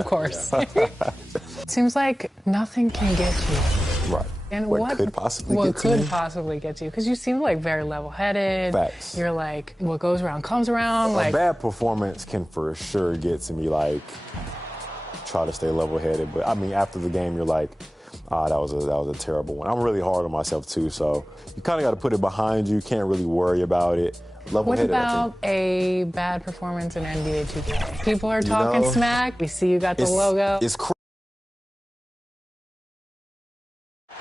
Of course. Seems like nothing can get you. Right. And what could possibly get you? Because you seem like very level-headed. Facts. You're like, what goes around comes around. A bad performance can for sure get to me, like, try to stay level-headed. But, I mean, after the game, you're like, that was a terrible one. I'm really hard on myself, too. So you kind of got to put it behind you. Can't really worry about it. What about a bad performance in NBA 2K? People are talking smack. We see you got the logo. It's crazy.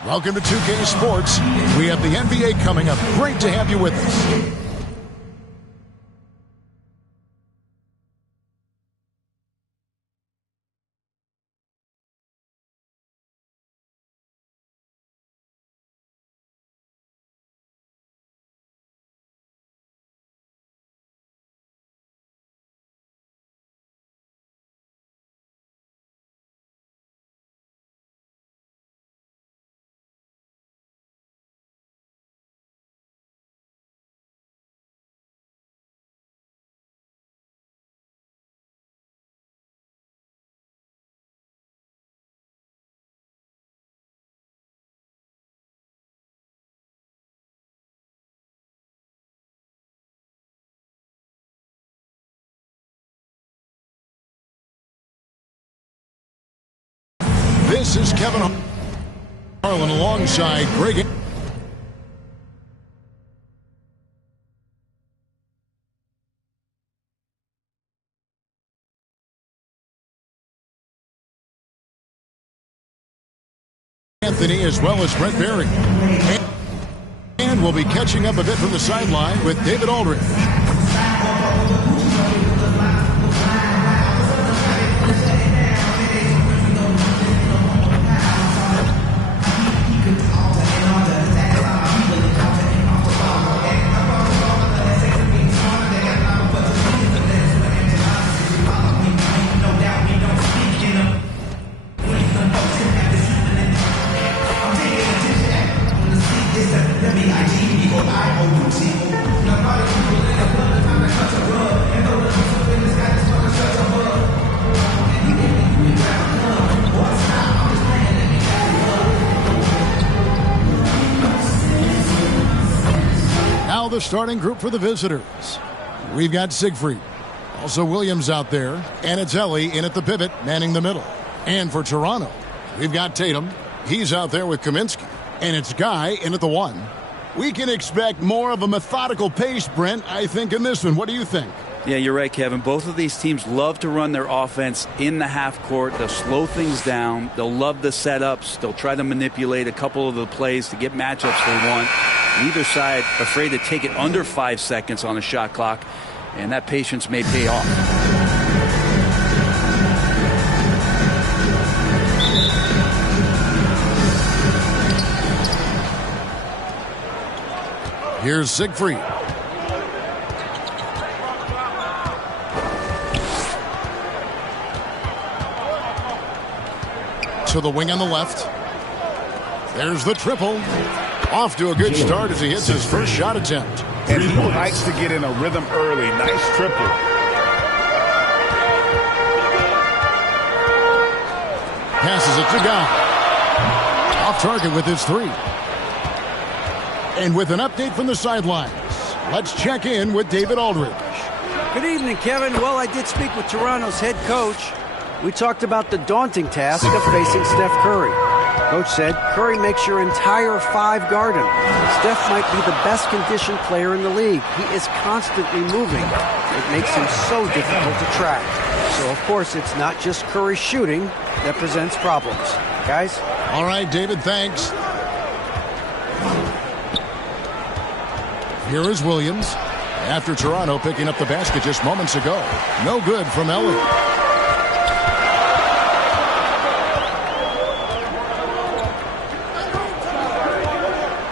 Welcome to 2K Sports. We have the NBA coming up. Great to have you with us. This is Kevin Harlan alongside Greg. Anthony as well as Brent Berry. And we'll be catching up a bit from the sideline with David Aldridge. The starting group for the visitors. We've got Siegfried, also Williams out there, and it's Ellie in at the pivot, manning the middle. And for Toronto, we've got Tatum. He's out there with Kaminsky, and it's Guy in at the 1. We can expect more of a methodical pace, Brent, I think, in this one. What do you think? Yeah, you're right, Kevin. Both of these teams love to run their offense in the half court. They'll slow things down. They'll love the setups. They'll try to manipulate a couple of the plays to get matchups they want. Neither side afraid to take it under 5 seconds on a shot clock, and that patience may pay off. Here's Siegfried. To the wing on the left. There's the triple. Off to a good start as he hits his first shot attempt. And he likes to get in a rhythm early. Nice triple. Passes it to Guy. Off target with his 3. And with an update from the sidelines, let's check in with David Aldridge. Good evening, Kevin. Well, I did speak with Toronto's head coach. We talked about the daunting task of facing Steph Curry. Coach said, Curry makes your entire 5 guard him. Steph might be the best conditioned player in the league. He is constantly moving. It makes him so difficult to track. So, of course, it's not just Curry shooting that presents problems. Guys? All right, David, thanks. Here is Williams. After Toronto picking up the basket just moments ago. No good from Ellie.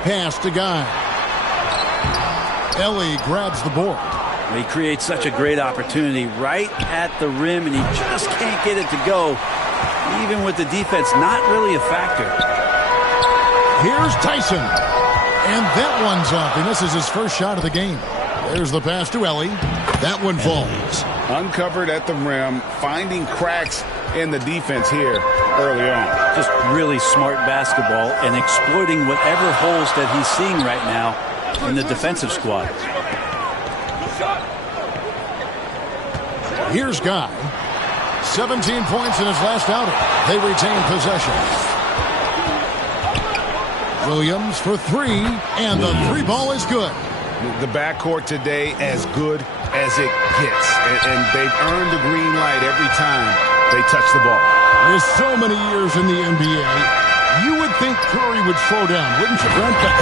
Pass to Guy. Ellie grabs the board. He creates such a great opportunity right at the rim, and he just can't get it to go. Even with the defense not really a factor. Here's Tyson. And that one's up, and this is his first shot of the game. There's the pass to Ellie. That one falls. Uncovered at the rim, finding cracks in the defense here early on. Just really smart basketball and exploiting whatever holes that he's seeing right now in the defensive squad. Here's Guy. 17 points in his last outing. They retain possession. Williams for three, and the three ball is good. The backcourt today as good as it gets. And they've earned the green light every time they touch the ball. With so many years in the NBA, you would think Curry would slow down, wouldn't you, Brent? But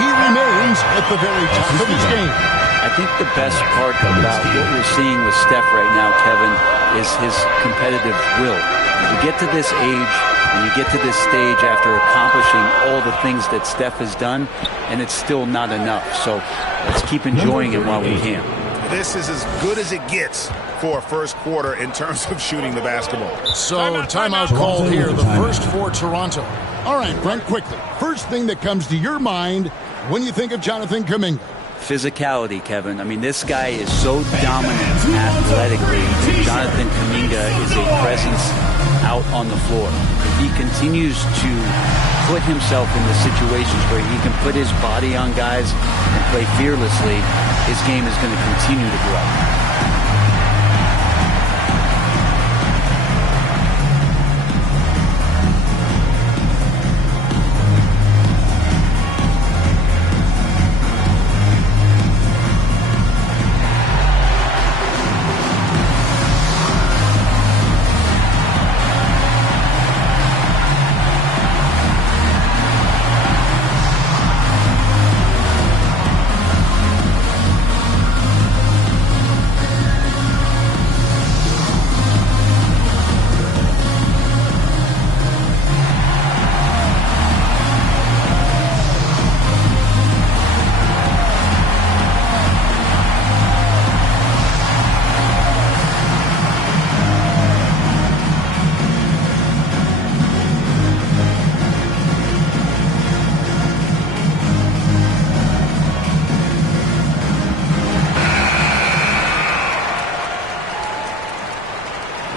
he remains at the very top of his game. I think the best part about what we're seeing with Steph right now, Kevin, is his competitive will. You get to this age and you get to this stage after accomplishing all the things that Steph has done, and it's still not enough. So let's keep enjoying it while we can. This is as good as it gets for a first quarter in terms of shooting the basketball. So timeout called here, the first for Toronto. All right, Brent, quickly. First thing that comes to your mind when you think of Jonathan Kuminga. Physicality, Kevin. I mean, this guy is so dominant athletically. Jonathan Kuminga is a presence out on the floor. If he continues to put himself in the situations where he can put his body on guys and play fearlessly, his game is going to continue to grow.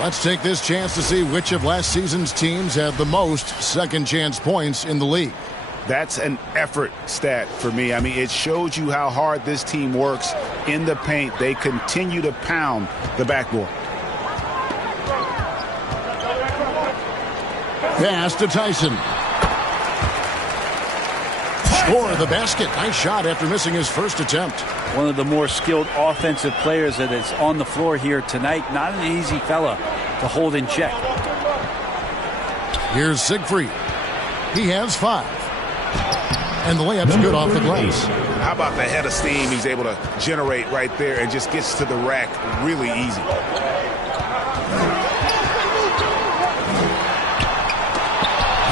Let's take this chance to see which of last season's teams had the most second chance points in the league. That's an effort stat for me. I mean, it shows you how hard this team works in the paint. They continue to pound the backboard. Pass to Tyson. Score the basket. Nice shot after missing his first attempt. One of the more skilled offensive players that is on the floor here tonight. Not an easy fella to hold in check. Here's Siegfried. He has 5. And the layup's good off the glass. How about the head of steam he's able to generate right there and just gets to the rack really easy.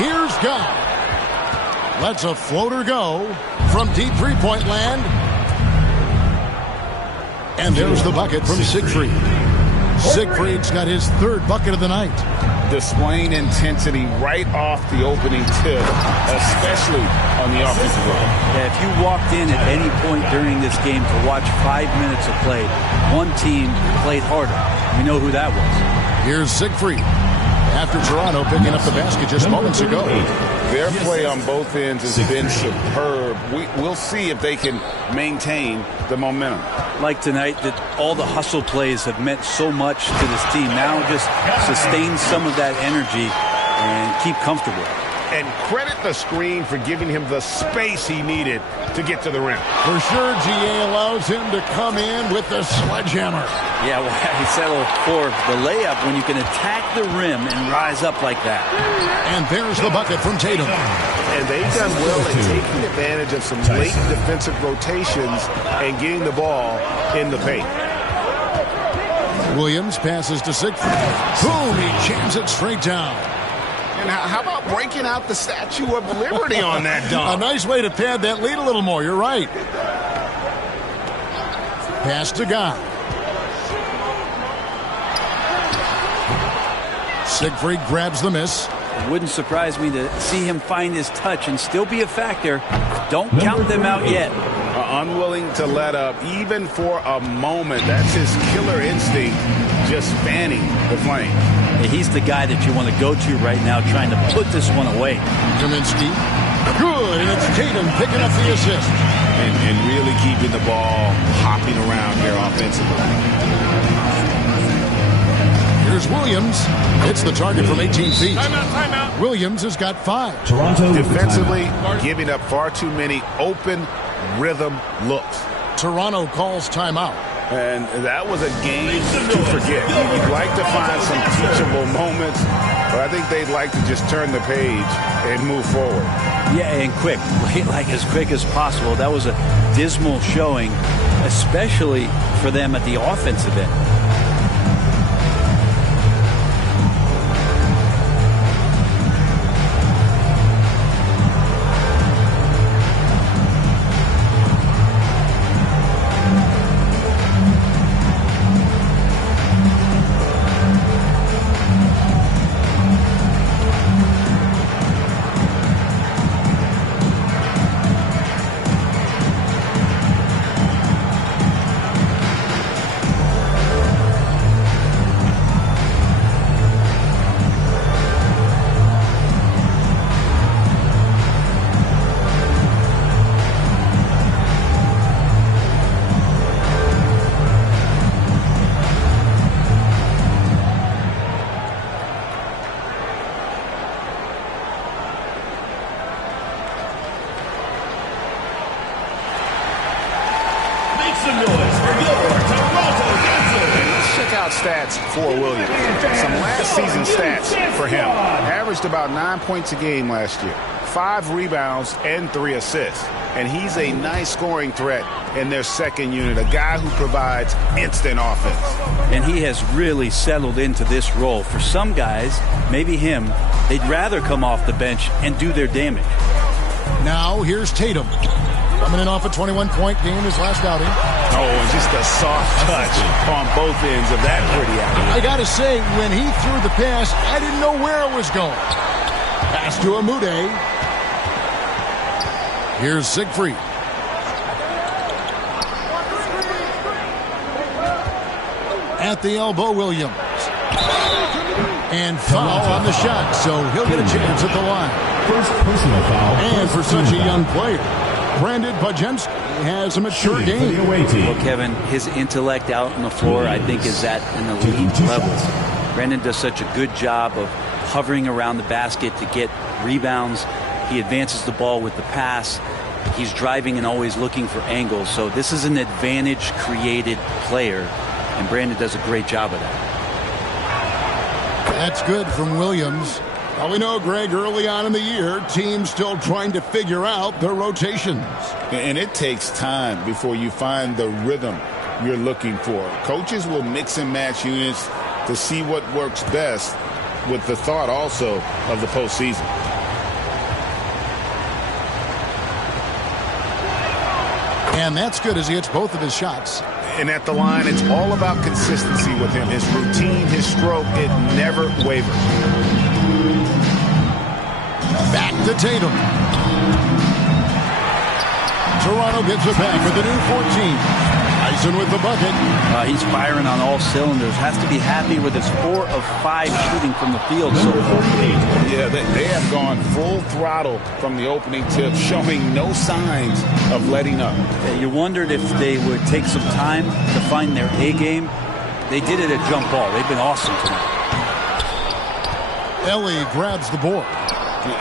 Here's Guy. Lets a floater go from deep three-point land. And there's the bucket from Siegfried. Siegfried's got his 3rd bucket of the night. Displaying intensity right off the opening tip, especially on the offensive line. Yeah, if you walked in at any point during this game to watch 5 minutes of play, one team played harder. We know who that was. Here's Siegfried. After Toronto picking up the basket just moments ago. Their play on both ends has been superb. We'll see if they can maintain the momentum. Like tonight, that all the hustle plays have meant so much to this team. Now just sustain some of that energy and keep comfortable. And credit the screen for giving him the space he needed to get to the rim. For sure, GA allows him to come in with the sledgehammer. Yeah, well, he settled for the layup when you can attack the rim and rise up like that. And there's the bucket from Tatum. And they've done well at taking advantage of some late defensive rotations and getting the ball in the paint. Williams passes to Siegfried. Boom, he jams it straight down. And how about breaking out the Statue of Liberty on that dunk? A nice way to pad that lead a little more. You're right. Pass to Guy. Siegfried grabs the miss. It wouldn't surprise me to see him find his touch and still be a factor. Don't count them out yet. unwilling to let up even for a moment. That's his killer instinct, just fanning the flame. He's the guy that you want to go to right now, trying to put this one away. Kaminsky. Good, and it's Tatum picking up the assist. And really keeping the ball hopping around here offensively. Here's Williams. It's the target from 18 feet. Timeout. Williams has got 5. Toronto defensively giving up far too many open rhythm looks. Toronto calls timeout. And that was a game to forget. You'd like to find some teachable moments, but I think they'd like to just turn the page and move forward. Yeah, and quick, like as quick as possible. That was a dismal showing, especially for them at the offensive end. Stats for Williams. Some last season stats for him. Averaged about 9 points a game last year. 5 rebounds and 3 assists. And he's a nice scoring threat in their second unit. A guy who provides instant offense. And he has really settled into this role. For some guys, maybe him, they'd rather come off the bench and do their damage. Now here's Tatum. Coming in off a 21-point game his last outing. Oh, and just a soft touch on both ends of that pretty outing. I got to say, when he threw the pass, I didn't know where it was going. Pass to Amude. Here's Siegfried. At the elbow, Williams. And foul on the shot, so he'll get a chance at the line. First personal foul. And for such a young player, Brandon Podziemski has a mature game. Well, Kevin, his intellect out on the floor, I think, is at an elite level. Brandon does such a good job of hovering around the basket to get rebounds. He advances the ball with the pass. He's driving and always looking for angles. So this is an advantage-created player, and Brandon does a great job of that. That's good from Williams. Well, we know, Greg, early on in the year, teams still trying to figure out their rotations. And it takes time before you find the rhythm you're looking for. Coaches will mix and match units to see what works best, with the thought also of the postseason. And that's good as he hits both of his shots. And at the line, it's all about consistency with him. His routine, his stroke, it never wavers. Back to Tatum. Toronto gets it back with the new 14. Tyson with the bucket. He's firing on all cylinders. Has to be happy with his 4 of 5 shooting from the field so far. Yeah, they have gone full throttle from the opening tip, showing no signs of letting up. You wondered if they would take some time to find their A game. They did it at jump ball. They've been awesome tonight. Ellie grabs the board.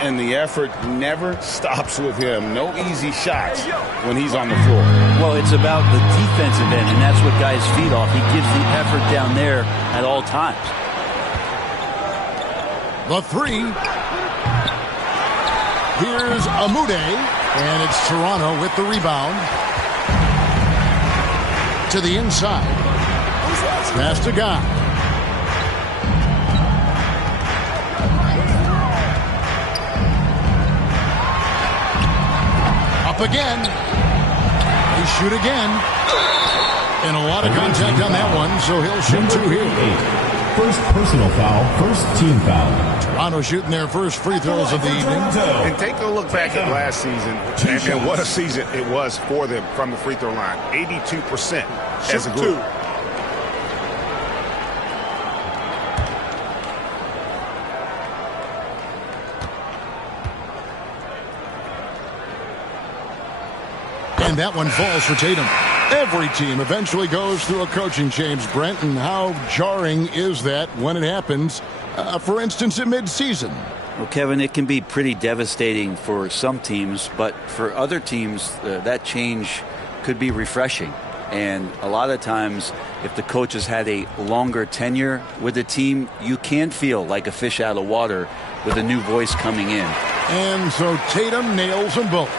And the effort never stops with him. No easy shots when he's on the floor. Well, it's about the defensive end, and that's what guys feed off. He gives the effort down there at all times. The 3. Here's Amude, and it's Toronto with the rebound. To the inside. Pass to Guy. Again. They shoot again. And a lot of contact on that one, so he'll shoot 2 here. First personal foul, first team foul. Toronto shooting their first free throws of the evening. And take a look back at last season and what a season it was for them from the free throw line. 82% as a group. And that one falls for Tatum. Every team eventually goes through a coaching change, Brent, and how jarring is that when it happens, for instance, in midseason? Well, Kevin, it can be pretty devastating for some teams, but for other teams, that change could be refreshing. And a lot of times, if the coach has had a longer tenure with the team, you can feel like a fish out of water with a new voice coming in. And so Tatum nails them both.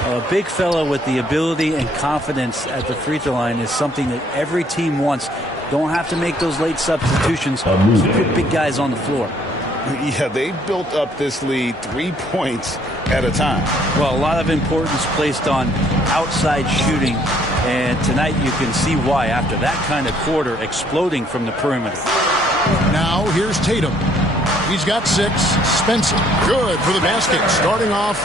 A big fella with the ability and confidence at the free throw line is something that every team wants. Don't have to make those late substitutions. Just put big guys on the floor. Yeah, they built up this lead 3 points at a time. Well, a lot of importance placed on outside shooting, and tonight you can see why after that kind of quarter exploding from the perimeter. Now here's Tatum. He's got 6. Spencer, good for the basket. Starting off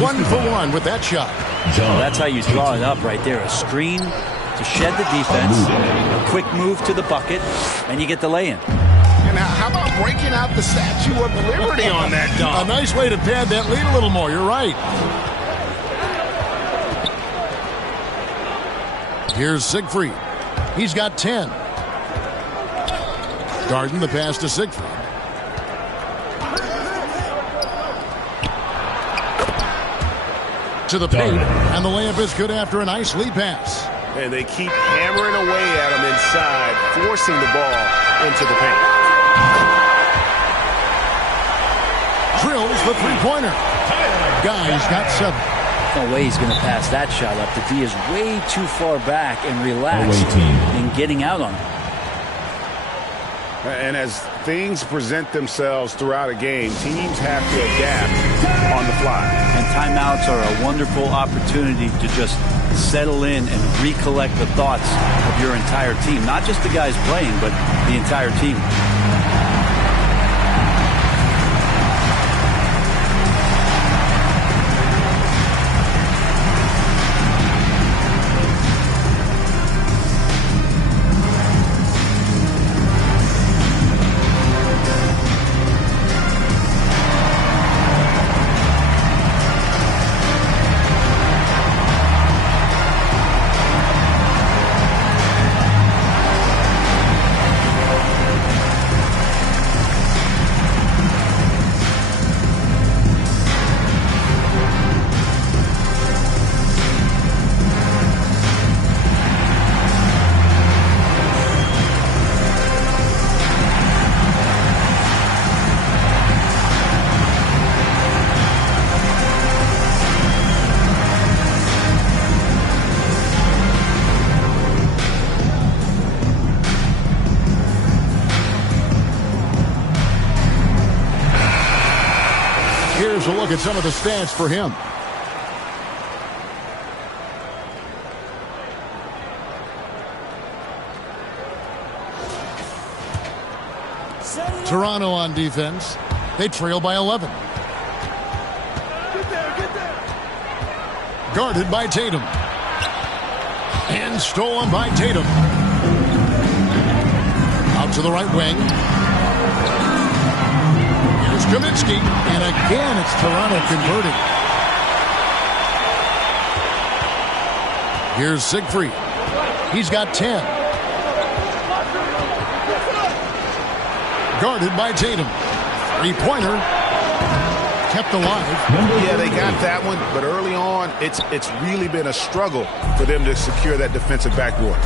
1 for 1 with that shot. Well, that's how you draw it up right there. A screen to shed the defense, a quick move to the bucket, and you get the lay-in. And how about breaking out the Statue of Liberty on that dunk? A nice way to pad that lead a little more. You're right. Here's Siegfried. He's got 10. Garden the pass to Siegfried. To the paint, and the layup is good after a nice lead pass. And they keep hammering away at him inside, forcing the ball into the paint. Drills the three-pointer. Guy's got 7. No way he's going to pass that shot up. The D is way too far back and relaxed in getting out on it. And as things present themselves throughout a game, teams have to adapt on the fly. And timeouts are a wonderful opportunity to just settle in and recollect the thoughts of your entire team. Not just the guys playing, but the entire team. Here's a look at some of the stats for him. Toronto on defense. They trail by 11. Guarded by Tatum. And stolen by Tatum. Out to the right wing. Here's Kaminsky. And again, it's Toronto converting. Here's Siegfried. He's got 10. Guarded by Tatum. Three-pointer. Kept alive. Yeah, they got that one, but early on, it's really been a struggle for them to secure that defensive backboard.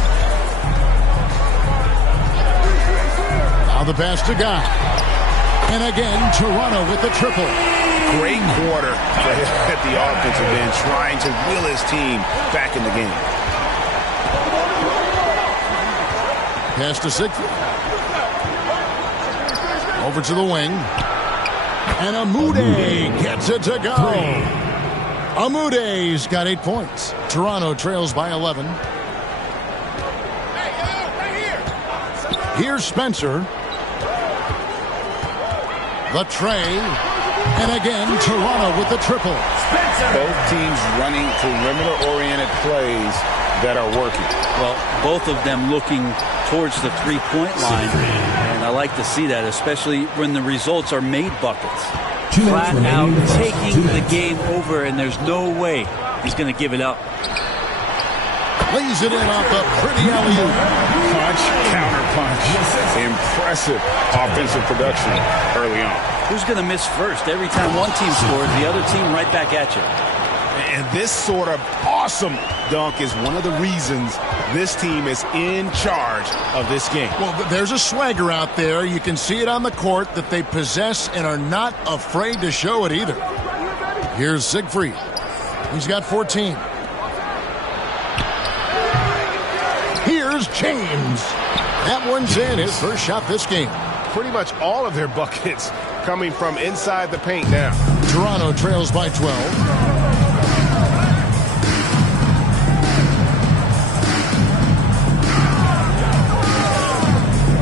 Now the pass to Guy. And again, Toronto with the triple. Great quarter at the offensive end, trying to will his team back in the game. Pass to Siegfried. Over to the wing. And Amude gets it to go. Amude's got 8 points. Toronto trails by 11. Here's Spencer. The tray. And again, Toronto with the triple. Both teams running perimeter-oriented plays that are working. Well, both of them looking towards the three-point line, and I like to see that, especially when the results are made buckets. Flat out taking the game over, and there's no way he's going to give it up. Lays it in off a pretty alley-oop. Punch, counter punch. Impressive offensive production early on. Who's going to miss first? Every time one team scores, the other team right back at you. And this sort of awesome dunk is one of the reasons this team is in charge of this game. Well, there's a swagger out there. You can see it on the court that they possess and are not afraid to show it either. Here's Siegfried. He's got 14. Here's James. That one's in, his first shot this game. Pretty much all of their buckets coming from inside the paint now. Toronto trails by 12.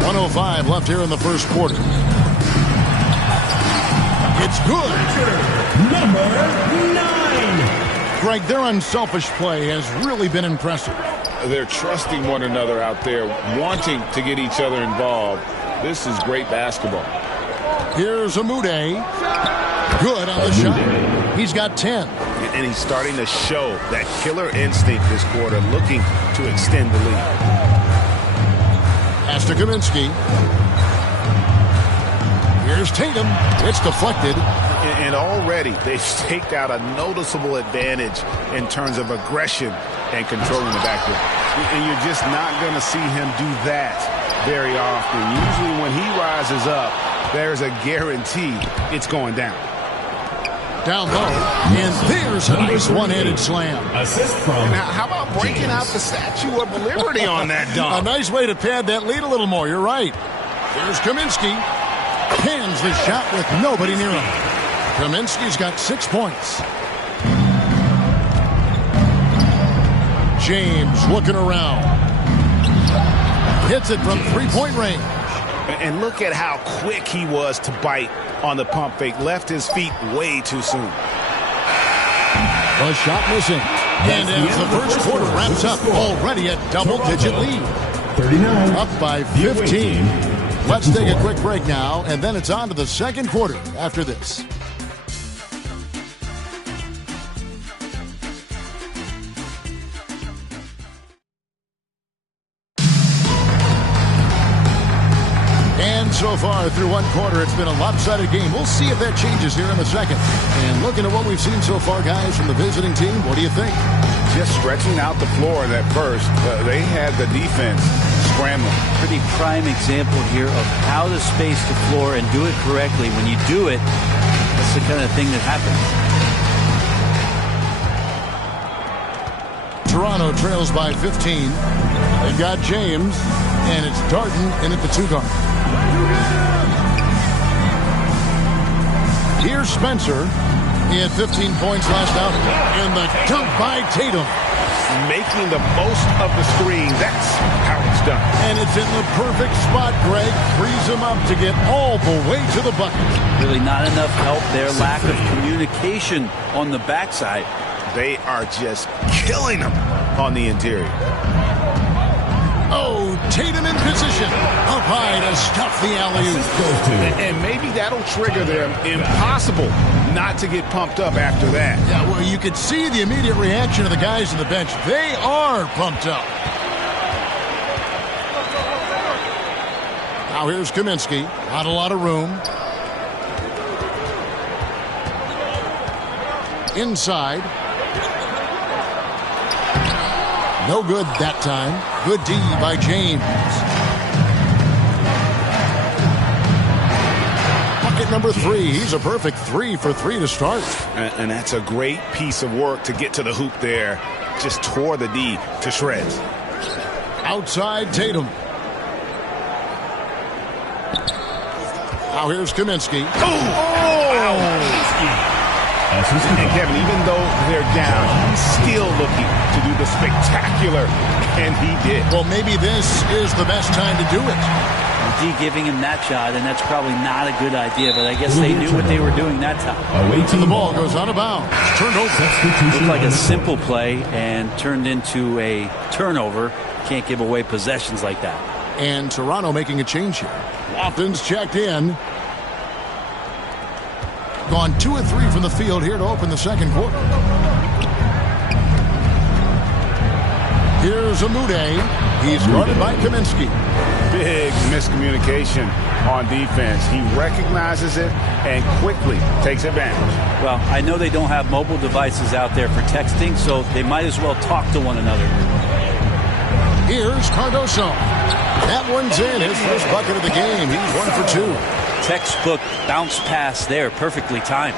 1:05 left here in the first quarter. It's good. Number 9. Greg, their unselfish play has really been impressive. They're trusting one another out there, wanting to get each other involved. This is great basketball. Here's Amude. Good on the shot. He's got 10. And he's starting to show that killer instinct this quarter, looking to extend the lead. Pass to Kaminsky. Here's Tatum. It's deflected. And already they've staked out a noticeable advantage in terms of aggression and controlling the backcourt. And you're just not going to see him do that very often. Usually when he rises up, there's a guarantee it's going down. Down low, and there's a nice one-handed slam. Assist from. How about breaking out the Statue of Liberty on that dunk? A nice way to pad that lead a little more. You're right. Here's Kaminsky. Pans the shot with nobody near him. Kaminsky's got 6 points. James looking around. Hits it from three-point range. And look at how quick he was to bite on the pump fake. Left his feet way too soon. A shot missing. And as the first quarter wraps up, already a double-digit lead. 39. Up by 15. Let's take a quick break now, and then it's on to the second quarter after this. So far through one quarter, it's been a lopsided game. We'll see if that changes here in the second. And looking at what we've seen so far, guys, from the visiting team, what do you think? Just stretching out the floor at first. They had the defense scrambling. Pretty prime example here of how to space the floor and do it correctly. When you do it, that's the kind of thing that happens. Toronto trails by 15. They've got James, and it's Darden in at the 2-guard. Here's Spencer. He had 15 points last outing. And the dunk by Tatum. Making the most of the screen. That's how it's done. And it's in the perfect spot, Greg. Frees him up to get all the way to the bucket. Really not enough help there. Lack of communication on the backside. They are just killing them on the interior. Oh, Tatum in position. Up high to stuff the alley-oop. And maybe that'll trigger them. Impossible not to get pumped up after that. Yeah, well, you could see the immediate reaction of the guys on the bench. They are pumped up. Now here's Kaminsky. Not a lot of room. Inside. No good that time. Good D by James. Bucket number 3. He's a perfect 3 for 3 to start. And that's a great piece of work to get to the hoop there. Just tore the D to shreds. Outside Tatum. Now here's Kaminsky. And Kevin, even though they're down, he's still looking to do the spectacular, and he did. Well, maybe this is the best time to do it. D giving him that shot, and that's probably not a good idea, but I guess they knew what they were doing that time. And the ball goes out of bounds. Turned over. Looked like a simple play and turned into a turnover. Can't give away possessions like that. And Toronto making a change here. Lofton's checked in. Gone 2 of 3 from the field here to open the second quarter. Here's Amude. He's guarded by Kaminsky. Big miscommunication on defense. He recognizes it and quickly takes advantage. Well, I know they don't have mobile devices out there for texting, so they might as well talk to one another. Here's Cardoso. That one's in. His first bucket of the game. He's 1 for 2. Textbook bounce pass there, perfectly timed.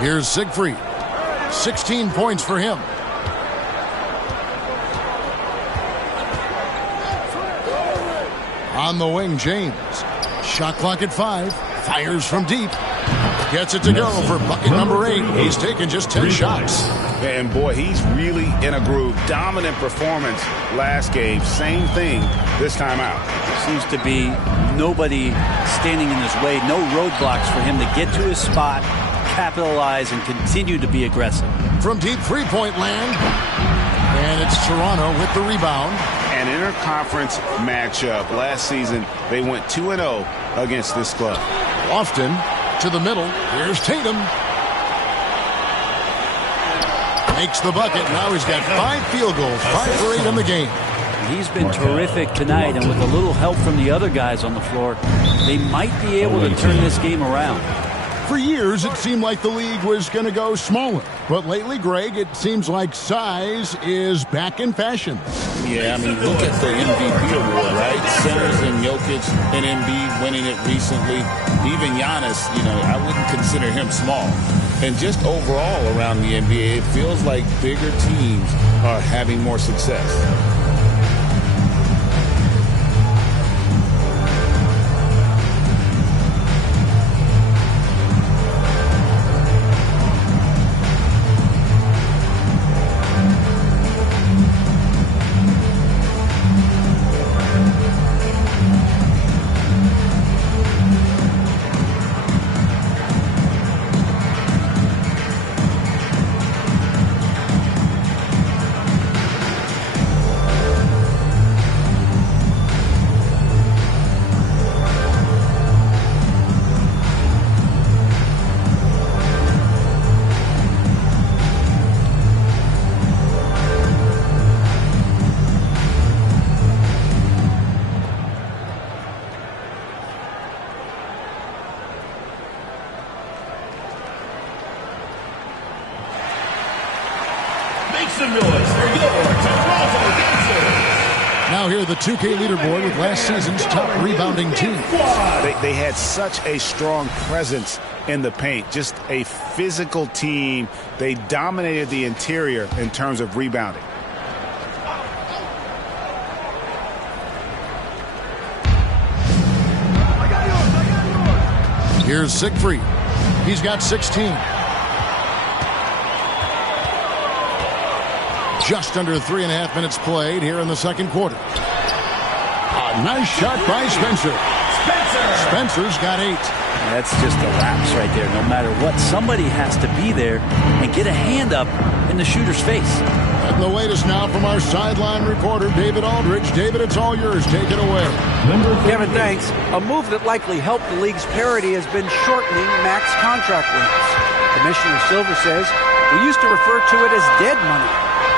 Here's Siegfried. 16 points for him. On the wing, James. Shot clock at 5. Fires from deep. Gets it to go for bucket number 8. He's taken just 10 shots. And boy, he's really in a groove. Dominant performance last game. Same thing this time out. Seems to be nobody standing in his way. No roadblocks for him to get to his spot, capitalize, and continue to be aggressive. From deep three-point land. And it's Toronto with the rebound. An interconference matchup. Last season, they went 2-0 against this club. Lofton to the middle. Here's Tatum. Makes the bucket. Now he's got 5 field goals. 5 for 8 in the game. He's been terrific tonight, and with a little help from the other guys on the floor, they might be able to turn this game around. For years, it seemed like the league was going to go smaller. But lately, Greg, it seems like size is back in fashion. Yeah, I mean, look at the MVP award, right? Centers and Jokic and Embiid winning it recently. Even Giannis, I wouldn't consider him small. And just overall around the NBA, it feels like bigger teams are having more success. Now here the 2K leaderboard with last season's top rebounding team. They had such a strong presence in the paint, just a physical team. They dominated the interior in terms of rebounding. Here's Siegfried. He's got 16. Just under 3.5 minutes played here in the second quarter. A nice shot by Spencer. Spencer's got 8. That's just a lapse right there. No matter what, somebody has to be there and get a hand up in the shooter's face. And the latest now from our sideline reporter, David Aldridge. David, it's all yours. Take it away. Kevin, thanks. A move that likely helped the league's parity has been shortening max contract lengths. Commissioner Silver says we used to refer to it as dead money.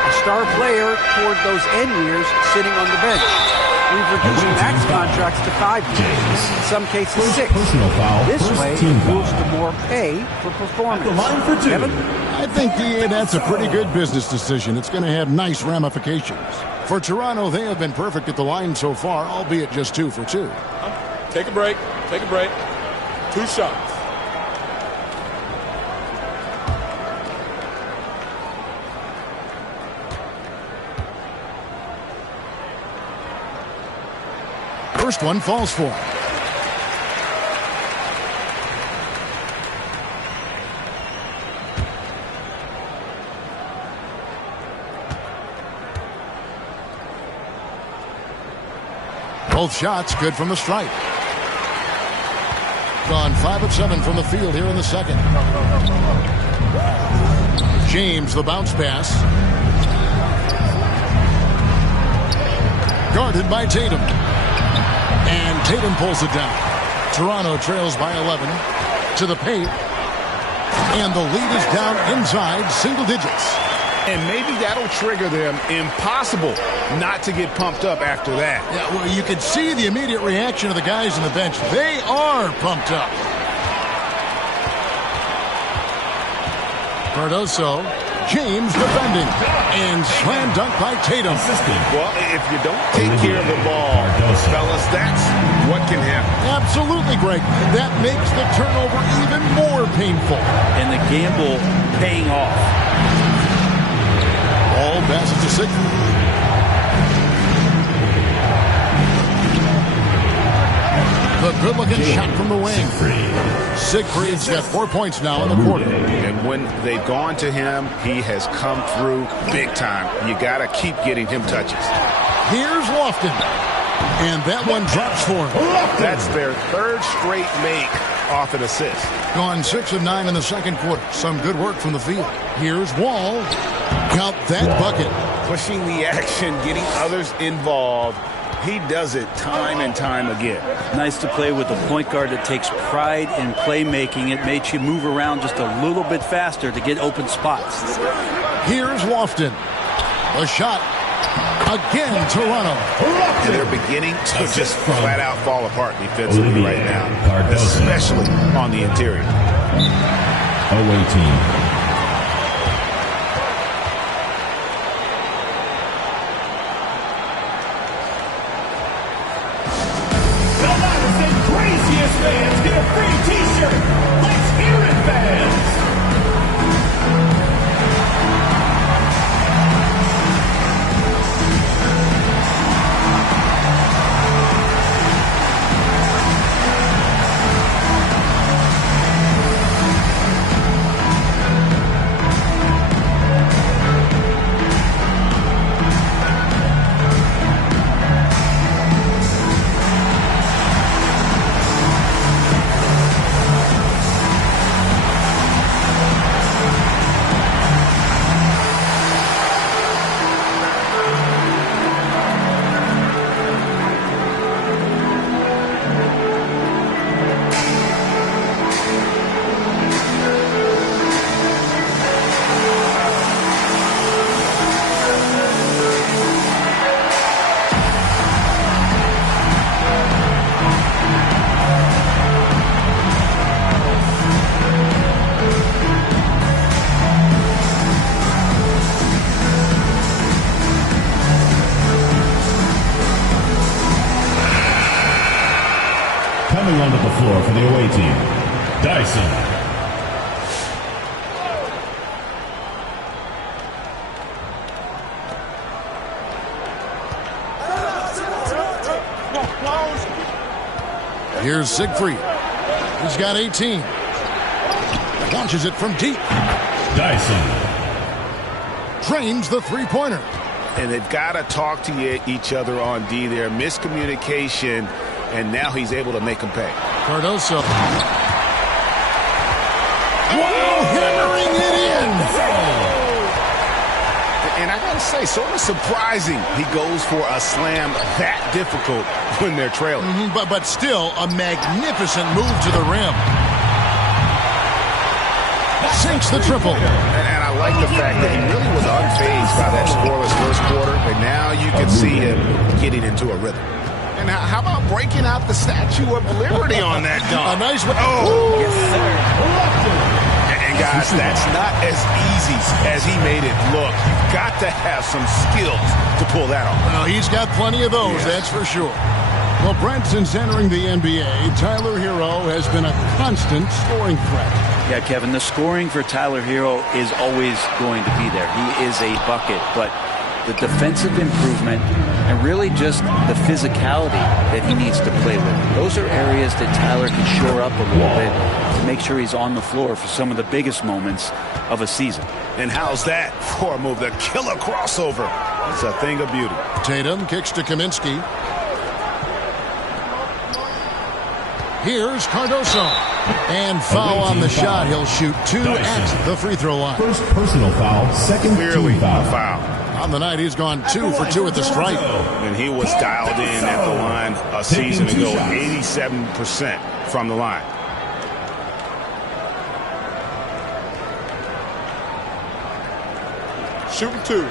A star player toward those end years sitting on the bench. We've reduced max contracts to 5 years, in some cases 6. This way, it moves to more pay for performance. Kevin? I think that's a pretty good business decision. It's going to have nice ramifications. For Toronto, they have been perfect at the line so far, albeit just 2 for 2. Take a break. Take a break. 2 shots. First one falls for him. Both shots good from the stripe. Gone 5 of 7 from the field here in the second. James, the bounce pass. Guarded by Tatum. And Tatum pulls it down. Toronto trails by 11 to the paint. And the lead is down inside single digits. And maybe that'll trigger them. Impossible not to get pumped up after that. Yeah, well, you could see the immediate reaction of the guys on the bench. They are pumped up. Cardoso, James defending, and slam dunk by Tatum. Well, if you don't take care of the ball, fellas, that's what can happen. Absolutely, Greg. That makes the turnover even more painful. And the gamble paying off. Ball passes to Siegfried. The good-looking shot from the wing. Siegfried's got 4 points now in the quarter. And when they've gone to him, he has come through big time. You got to keep getting him touches. Here's Lofton. And that one drops for him. That's their third straight make off an assist. Gone 6 of 9 in the second quarter. Some good work from the field. Here's Wall. Count that bucket. Pushing the action, getting others involved. He does it time and time again. Nice to play with a point guard that takes pride in playmaking. It makes you move around just a little bit faster to get open spots. Here's Lofton. A shot. Again, Toronto. And they're beginning to just flat out fall apart defensively right now, especially on the interior. Away team. Fans get a free t-shirt. Let's hear it, fans. Coming onto the floor for the away team, Dyson. Here's Siegfried. He's got 18. Launches it from deep. Dyson. Drains the three-pointer. And they've got to talk to each other on D there. Miscommunication. And now he's able to make him pay. Cardoso. Wow, hammering it in. And I got to say, sort of surprising he goes for a slam that difficult when they're trailing. But still, a magnificent move to the rim. Sinks the triple. And I like the fact that he really was unfazed by that scoreless first quarter. And now you can see him getting into a rhythm. And how about breaking out the Statue of Liberty on that dunk? A nice one. Oh, yes, sir. And guys, that's not as easy as he made it look. You've got to have some skills to pull that off. Well, he's got plenty of those, that's for sure. Well, Brent, since entering the NBA, Tyler Hero has been a constant scoring threat. Yeah, Kevin, the scoring for Tyler Hero is always going to be there. He is a bucket, but the defensive improvement and really just the physicality that he needs to play with. Those are areas that Tyler can shore up a little bit to make sure he's on the floor for some of the biggest moments of a season. And how's that for a move? The killer crossover. It's a thing of beauty. Tatum kicks to Kaminsky. Here's Cardoso. And foul on the shot. He'll shoot 2 at the free throw line. First personal foul, second Clearly team foul. a foul. On the night, he's gone 2 for 2 at the stripe. And he was dialed in at the line a season ago, 87% from the line. Shooting 2.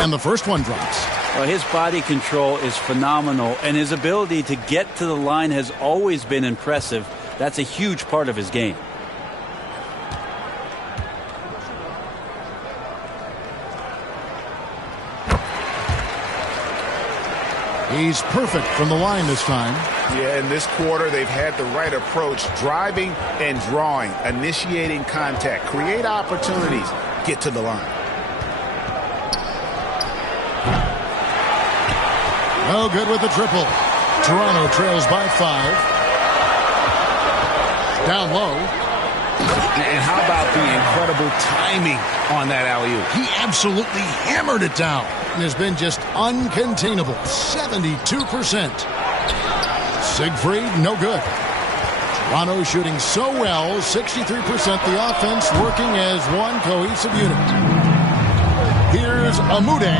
And the first one drops. Well, his body control is phenomenal, and his ability to get to the line has always been impressive. That's a huge part of his game. He's perfect from the line this time. Yeah, in this quarter, they've had the right approach, driving and drawing, initiating contact, create opportunities, get to the line. No good with the triple. Toronto trails by 5. Down low. And how about the incredible timing on that alley-oop? He absolutely hammered it down and has been just uncontainable. 72%. Siegfried, no good. Toronto shooting so well, 63%. The offense working as one cohesive unit. Here's Amude.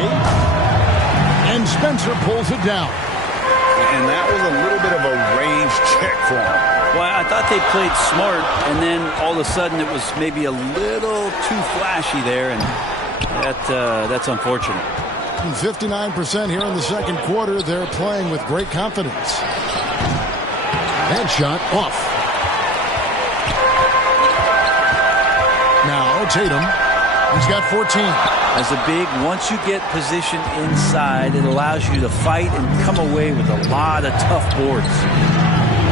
And Spencer pulls it down. And that was a little bit of a range check for him. Well, I thought they played smart, and then all of a sudden it was maybe a little too flashy there, and that's unfortunate. 59% here in the second quarter. They're playing with great confidence. That shot off. Now Tatum. He's got 14. As a big, once you get position inside, it allows you to fight and come away with a lot of tough boards.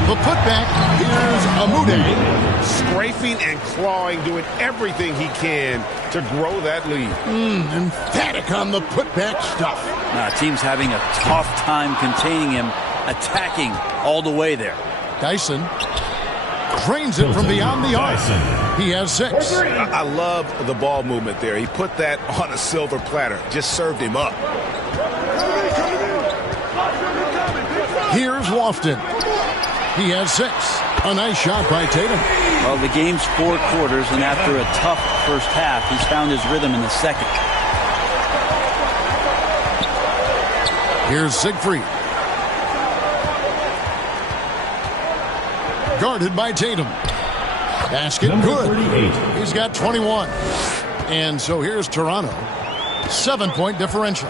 The putback, here's Amude. Scraping and clawing, doing everything he can to grow that lead. Emphatic on the putback stuff. Team's having a tough time containing him, attacking all the way there. Dyson drains it from beyond the arc. He has 6. I love the ball movement there. He put that on a silver platter. Just served him up. Here's Lofton. He has 6. A nice shot by Tatum. Well, the game's 4 quarters, and after a tough first half, he's found his rhythm in the second. Here's Siegfried. Guarded by Tatum. Basket good. 38. He's got 21. And so here's Toronto. 7-point differential.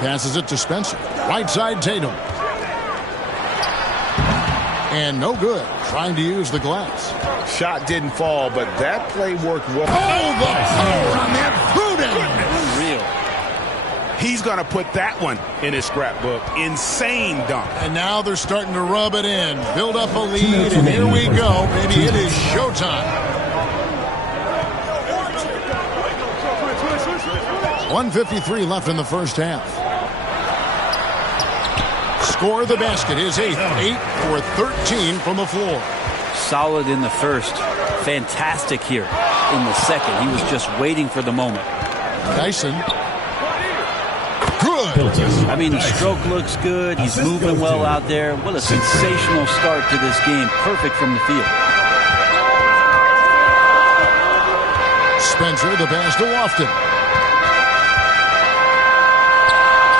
Passes it to Spencer. Right side Tatum. And no good. Trying to use the glass. Shot didn't fall, but that play worked well. Oh, the power on that Pruden. Unreal. He's going to put that one in his scrapbook. Insane dunk. And now they're starting to rub it in. Build up a lead, and here we go. Maybe it is showtime. 1:53 left in the first half. Score the basket. His 8th. 8 for 13 from the floor. Solid in the first. Fantastic here in the second. He was just waiting for the moment. Dyson. Good. I mean, the stroke looks good. He's moving well out there. What a sensational start to this game. Perfect from the field. Spencer, the pass to Lofton.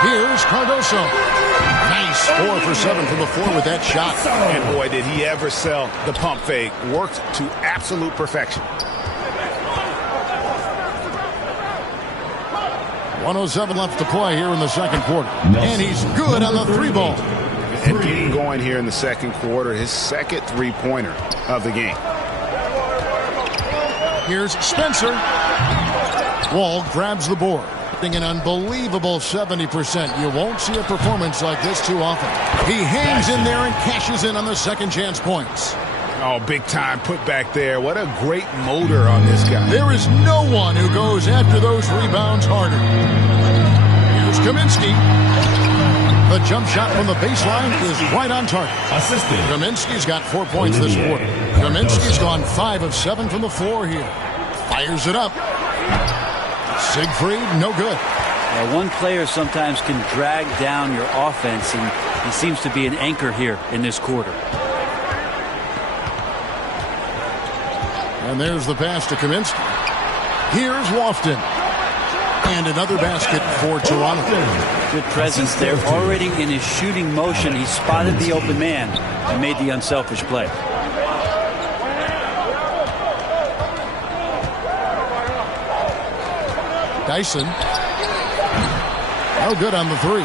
Here's Cardoso. Nice. 4 for 7 from the floor with that shot. And boy, did he ever sell the pump fake. Worked to absolute perfection. 1:07 left to play here in the second quarter. And he's good on the 3-ball. And getting going here in the second quarter, his second 3-pointer of the game. Here's Spencer. Wall grabs the board. An unbelievable 70%. You won't see a performance like this too often. He hangs in there and cashes in on the second chance points. Oh, big time put back there. What a great motor on this guy. There is no one who goes after those rebounds harder. Here's Kaminsky. The jump shot from the baseline is right on target. Kaminsky's got 4 points this quarter. Kaminsky's gone 5 of 7 from the floor here. Fires it up. Siegfried, no good. Yeah, one player sometimes can drag down your offense, and he seems to be an anchor here in this quarter. And there's the pass to Kaminsky. Here's Lofton. And another basket for Toronto. Good presence there. Already in his shooting motion, he spotted the open man and made the unselfish play. Dyson. No good on the three.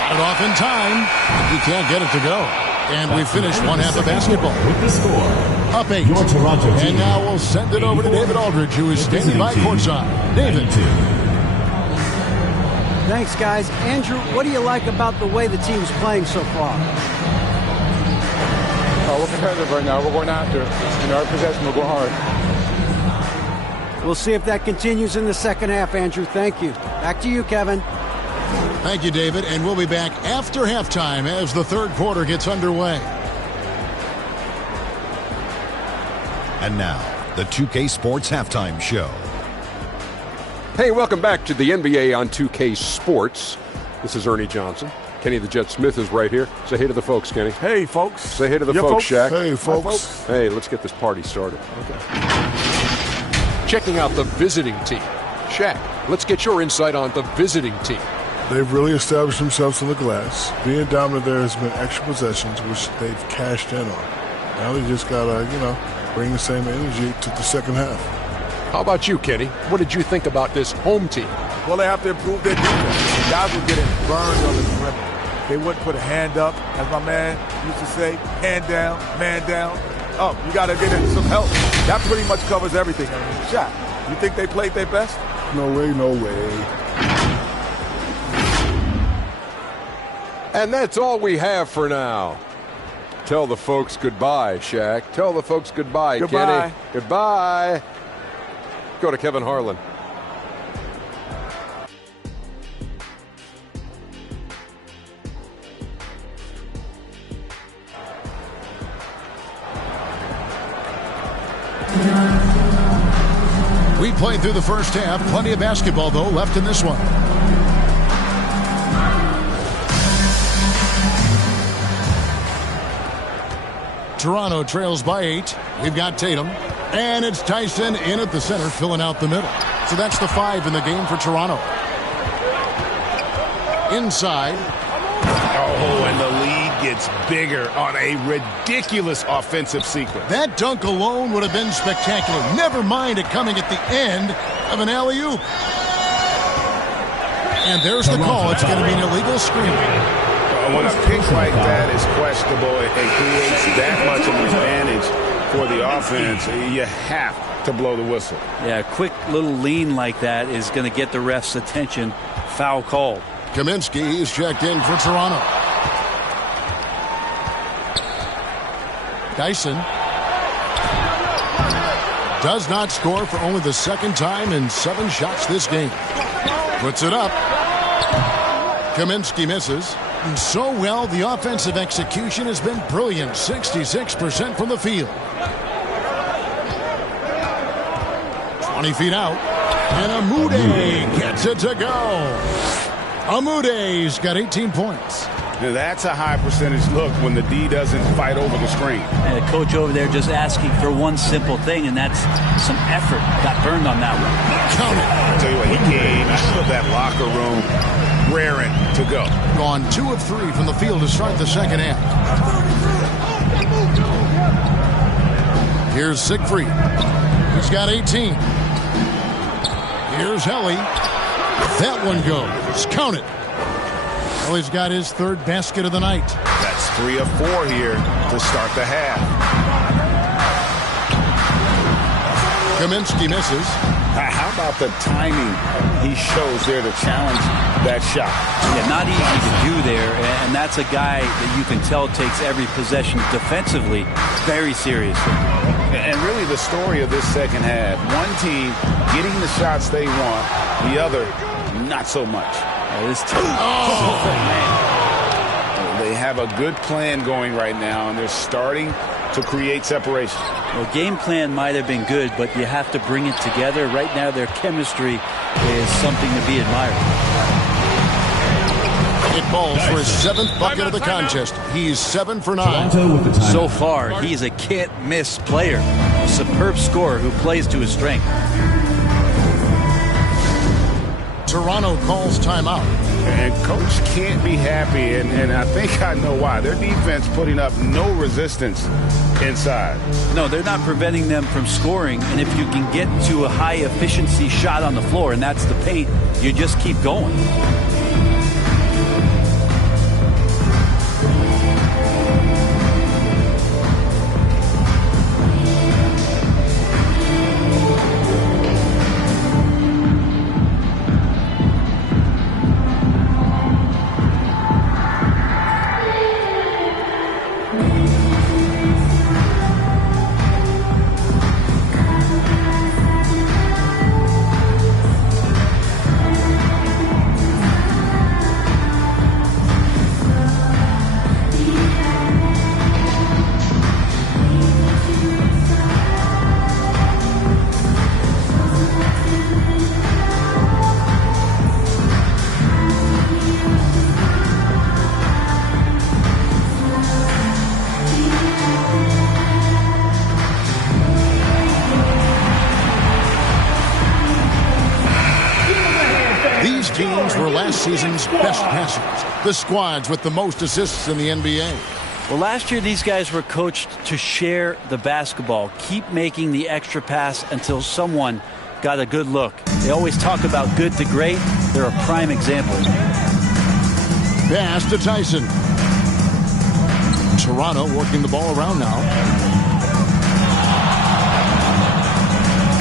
Got it off in time. He can't get it to go. And we finished one half of basketball. With the score, up 8. Your Toronto team. And now we'll send it over to David Aldridge, who is standing by courtside. David. Thanks, guys. Andrew, what do you like about the way the team's playing so far? We're competitive right now. We're going after it. Our possession will go hard. We'll see if that continues in the second half, Andrew. Thank you. Back to you, Kevin. Thank you, David. And we'll be back after halftime as the third quarter gets underway. And now, the 2K Sports Halftime Show. Hey, welcome back to the NBA on 2K Sports. This is Ernie Johnson. Kenny the Jet Smith is right here. Say hey to the folks, Kenny. Hey, folks. Say hey to the folks, Shaq. Hey, folks. Hey, let's get this party started. Okay. Checking out the visiting team. Shaq, let's get your insight on the visiting team. They've really established themselves on the glass. Being dominant there has been extra possessions, which they've cashed in on. Now they just got to, bring the same energy to the second half. How about you, Kenny? What did you think about this home team? Well, they have to improve their defense. Guys were getting burned on the perimeter. They wouldn't put a hand up, as my man used to say, hand down, man down. Oh, you got to get in some help. That pretty much covers everything. Shaq, you think they played their best? No way, no way. And that's all we have for now. Tell the folks goodbye, Shaq. Tell the folks goodbye, goodbye. Kenny. Goodbye. Go to Kevin Harlan. We played through the first half. Plenty of basketball, though, left in this one. Toronto trails by 8. We've got Tatum. And it's Tyson in at the center, filling out the middle. So that's the 5 in the game for Toronto. Inside. Oh, and the lead gets bigger on a ridiculous offensive sequence. That dunk alone would have been spectacular. Never mind it coming at the end of an alley-oop. And there's the call. It's going to be an illegal screen. When a pick like that is questionable, it creates that much of an advantage for the offense. You have to blow the whistle. Yeah, a quick little lean like that is going to get the ref's attention. Foul called. Kaminsky is checked in for Toronto. Dyson does not score for only the second time in 7 shots this game. Puts it up. Kaminsky misses. And so well, the offensive execution has been brilliant. 66% from the field. 20 feet out. And Amude gets it to go. Amude's got 18 points. Now that's a high percentage look when the D doesn't fight over the screen. And the coach over there just asking for one simple thing, and that's some effort. Got burned on that one. Count it. I'll tell you what, he came out of that locker room raring to go. Gone 2 of 3 from the field to start the second half. Here's Siegfried. He's got 18. Here's Helly. That one goes. Count it. Well, he's got his 3rd basket of the night. That's 3 of 4 here to start the half. Kaminsky misses. How about the timing he shows there to challenge that shot? Yeah, not easy to do there, and that's a guy that you can tell takes every possession defensively very seriously. And really the story of this second half, one team getting the shots they want, the other not so much. This team. Man. They have a good plan going right now, and they're starting to create separation. Well, game plan might have been good, but you have to bring it together. Right now, their chemistry is something to be admired. It falls for his 7th bucket of the contest. He's 7 for 9. So far, he's a can't-miss player. A superb scorer who plays to his strength. Toronto calls timeout. And coach can't be happy, and I think I know why. Their defense putting up no resistance inside. No, they're not preventing them from scoring, and if you can get to a high-efficiency shot on the floor, and that's the paint, you just keep going. Season's best passers, the squads with the most assists in the NBA. Well, last year these guys were coached to share the basketball, keep making the extra pass until someone got a good look. They always talk about good to great. They're a prime example. Pass to Tyson. Toronto working the ball around now.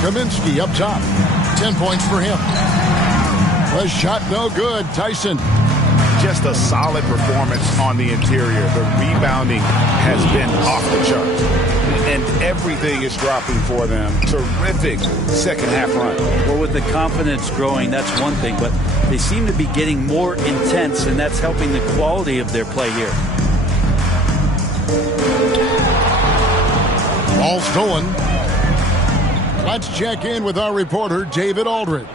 Kaminsky up top. 10 points for him. A shot no good. Tyson. Just a solid performance on the interior. The rebounding has been off the charts. And everything is dropping for them. Terrific second half run. Well, with the confidence growing, that's one thing. But they seem to be getting more intense, and that's helping the quality of their play here. Ball stolen. Let's check in with our reporter, David Aldridge.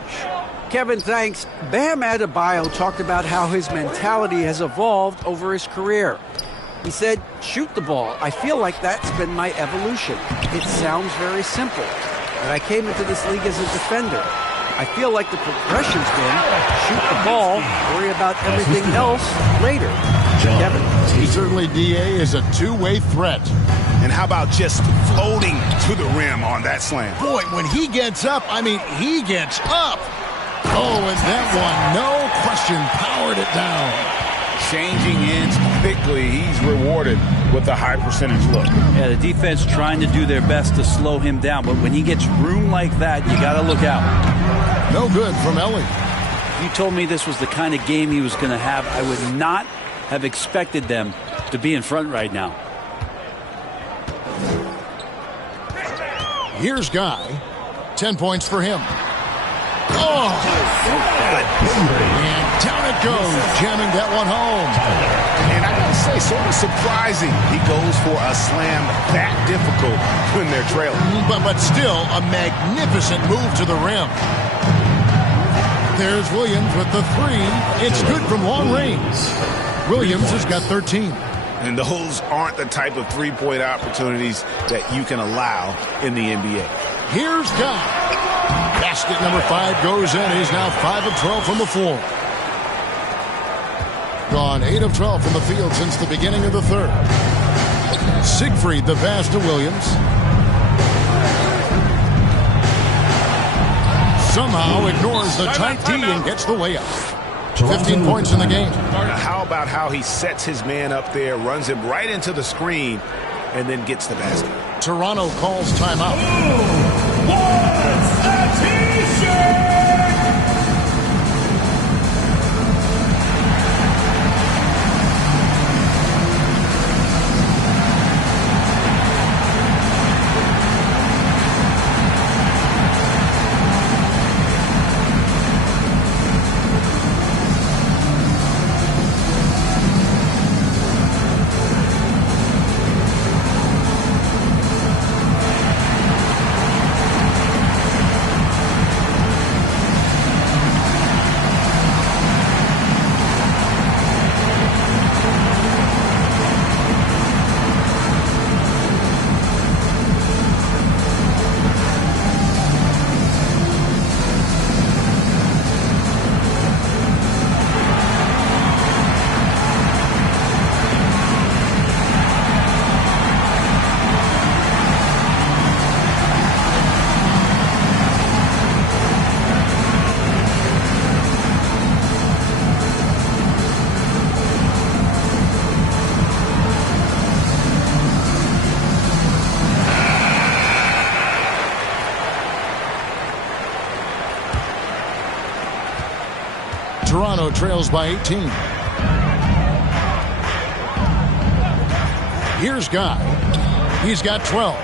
Kevin, thanks. Bam Adebayo talked about how his mentality has evolved over his career. He said, shoot the ball. I feel like that's been my evolution. It sounds very simple, but I came into this league as a defender. I feel like the progression's been shoot the ball, worry about everything else later. Kevin. Certainly, D.A. is a two-way threat. And how about just floating to the rim on that slam? Boy, when he gets up, he gets up. Oh, and that one, no question, powered it down. Changing ends quickly. He's rewarded with a high percentage look. Yeah, the defense trying to do their best to slow him down, but when he gets room like that, you got to look out. No good from Ellie. If you told me this was the kind of game he was going to have, I would not have expected them to be in front right now. Here's Guy. 10 points for him. Oh! And down it goes, jamming that one home. And I gotta say, sort of surprising. He goes for a slam that difficult when they're trailing. But still, a magnificent move to the rim. There's Williams with the three. It's good from long range. Williams has got 13. And those aren't the type of three-point opportunities that you can allow in the NBA. Here's Guy. Basket number 5 goes in. He's now 5 of 12 from the floor. Gone 8 of 12 from the field since the beginning of the third. Siegfried the pass to Williams. Somehow ignores the tight D and gets the layup. 15 points in the game. How about how he sets his man up there, runs him right into the screen, and then gets the basket. Toronto calls timeout. What's a T-shirt? Toronto trails by 18. Here's Guy. He's got 12.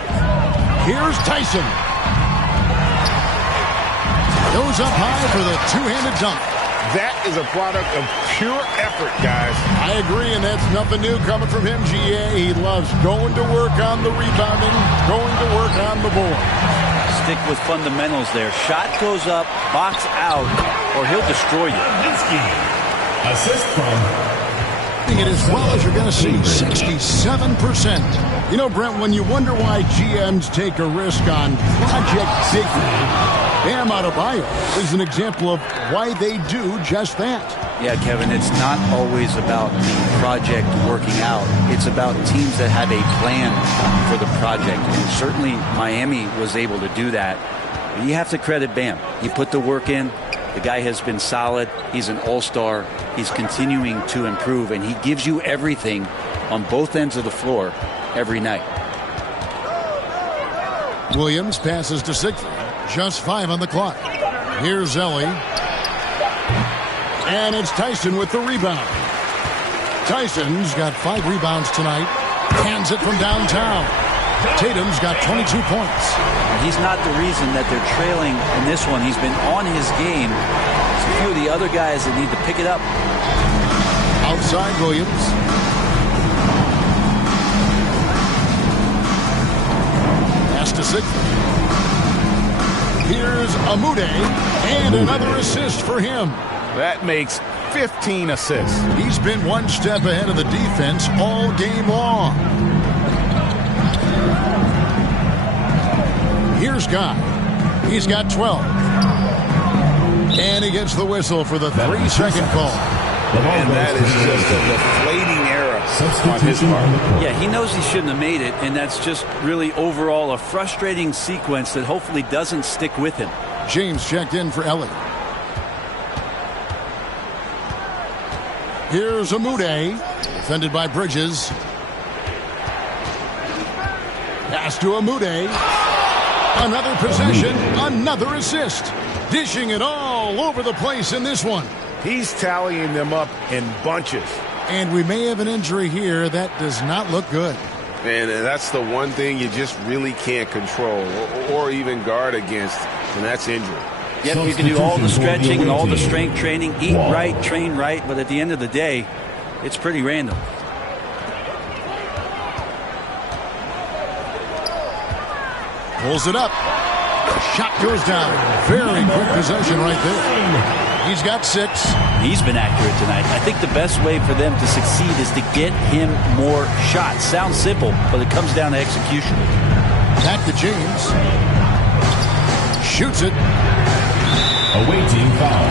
Here's Tyson. Goes up high for the two-handed dunk. That is a product of pure effort, guys. I agree, and that's nothing new coming from him, GA. He loves going to work on the rebounding, going to work on the board. Stick with fundamentals there. Shot goes up, box out, or he'll destroy you. Assist from it as well as you're going to see, 67%. You know, Brent, when you wonder why GMs take a risk on Project Big, Bam Adebayo is an example of why they do just that. Yeah, Kevin, it's not always about the project working out. It's about teams that have a plan for the project. And certainly Miami was able to do that. You have to credit Bam. He put the work in. The guy has been solid. He's an all-star. He's continuing to improve, and he gives you everything on both ends of the floor every night. Williams passes to Siegfried. Just 5 on the clock. Here's Ellie. And it's Tyson with the rebound. Tyson's got 5 rebounds tonight. Hands it from downtown. Tatum's got 22 points. He's not the reason that they're trailing in this one. He's been on his game. It's a few of the other guys that need to pick it up. Outside Williams. Pass to Siegfried. Here's Amude, and another assist for him. That makes 15 assists. He's been one step ahead of the defense all game long. Here's Guy. He's got 12. And he gets the whistle for the 3-second call. And that is just a deflating error on his part. Yeah, he knows he shouldn't have made it, and that's just really overall a frustrating sequence that hopefully doesn't stick with him. James checked in for Ellie. Here's Amude, defended by Bridges. Pass to Amude. Another possession, another assist. Dishing it all over the place in this one. He's tallying them up in bunches. And we may have an injury here that does not look good. And that's the one thing you just really can't control or even guard against, and that's injury. Yep, you can do all the stretching and all the strength training, eat right, train right, but at the end of the day, it's pretty random. Pulls it up. Shot goes down. Very quick possession right there. He's got 6. He's been accurate tonight. I think the best way for them to succeed is to get him more shots. Sounds simple, but it comes down to execution. Back to James. Shoots it. Awaiting foul.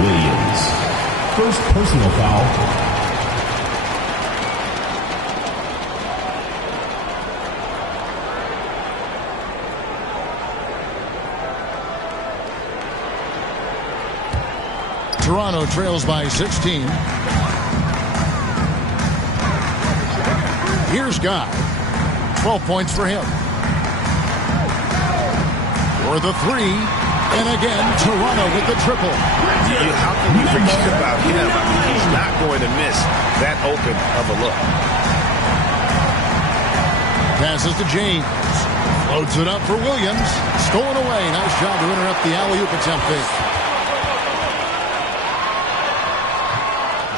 Williams. First personal foul. Toronto trails by 16. Here's Guy. 12 points for him. For the 3. And again, Toronto with the triple. How can you forget about him? I mean, he's not going to miss that open of a look. Passes to James. Floats it up for Williams. Stolen away. Nice job to interrupt the alley-oop attempt there.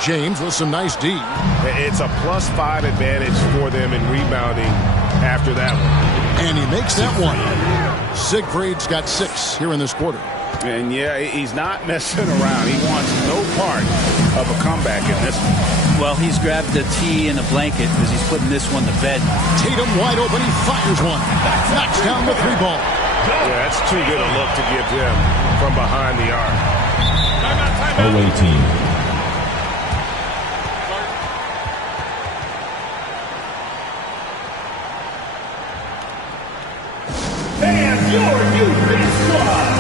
James with some nice D. It's a +5 advantage for them in rebounding after that one. And he makes that one. Siegfried's got 6 here in this quarter. And yeah, he's not messing around. He wants no part of a comeback in this one. Well, he's grabbed a tee and a blanket because he's putting this one to bed. Tatum wide open. He fires one. Knocks down the 3 ball. Yeah, that's too good a look to give him from behind the arc. Awaiting. And your new Vince Squad.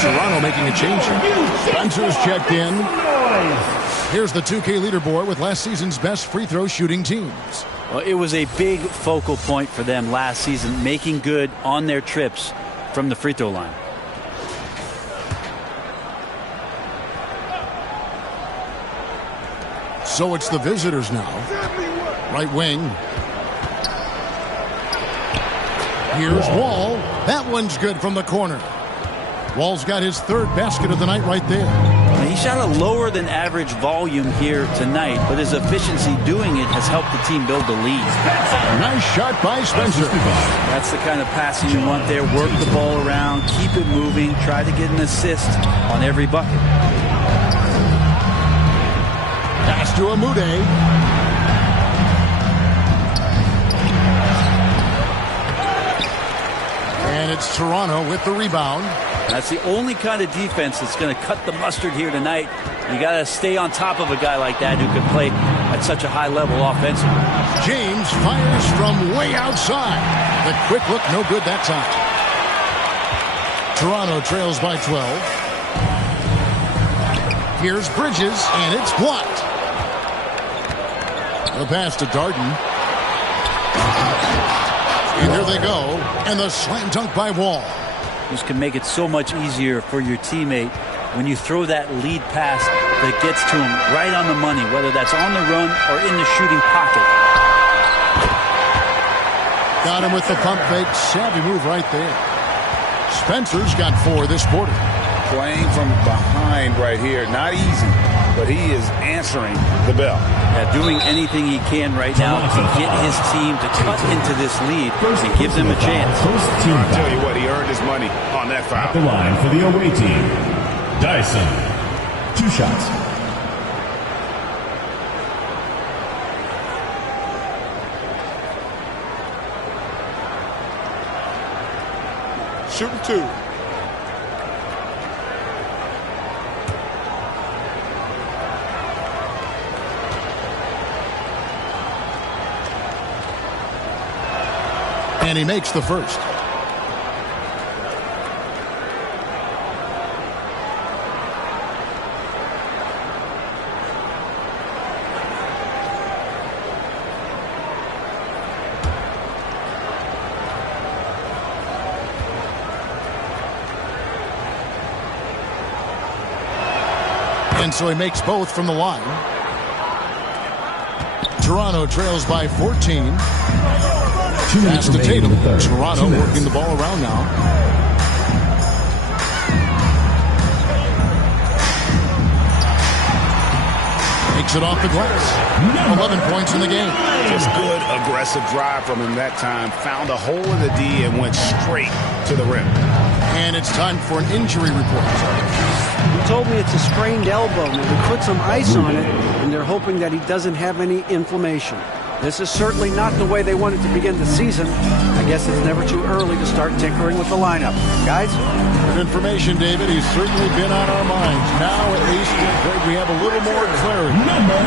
Toronto making a change. Spencer's checked in. Here's the 2K leaderboard with last season's best free throw shooting teams. Well, it was a big focal point for them last season, making good on their trips from the free throw line. So it's the visitors now. Right wing. Here's Wall. That one's good from the corner. Wall's got his third basket of the night right there. He shot a lower than average volume here tonight, but his efficiency doing it has helped the team build the lead. Nice shot by Spencer. That's the kind of passing you want there. Work the ball around, keep it moving, try to get an assist on every bucket. Pass to Amude. And it's Toronto with the rebound. That's the only kind of defense that's going to cut the mustard here tonight. You got to stay on top of a guy like that who can play at such a high level offensively. James fires from way outside. The quick look, no good that time. Toronto trails by 12. Here's Bridges, and it's blocked. The pass to Darden. And here they go, and the slam dunk by Wall. This can make it so much easier for your teammate when you throw that lead pass that gets to him right on the money, whether that's on the run or in the shooting pocket. Got him with the pump fake. Savvy move right there. Spencer's got 4 this quarter. Playing from behind right here. Not easy, but he is answering the bell. Yeah, doing anything he can right now to get his team to cut into this lead and give them a chance. I'll tell you what, he earned his money on that foul. At the line for the away team, Dyson. 2 shots. Shooting 2. And he makes the first. And so he makes both from the line. Toronto trails by 14. Pass to Tatum. Toronto working the ball around now. Takes it off the glass. 11 points in the game. Just good aggressive drive from him that time. Found a hole in the D and went straight to the rim. And it's time for an injury report. He told me it's a sprained elbow. They put some ice on it, and they're hoping that he doesn't have any inflammation. This is certainly not the way they wanted to begin the season. I guess it's never too early to start tinkering with the lineup. Guys? Good information, David. He's certainly been on our minds. Now, at least, we have a little more clarity.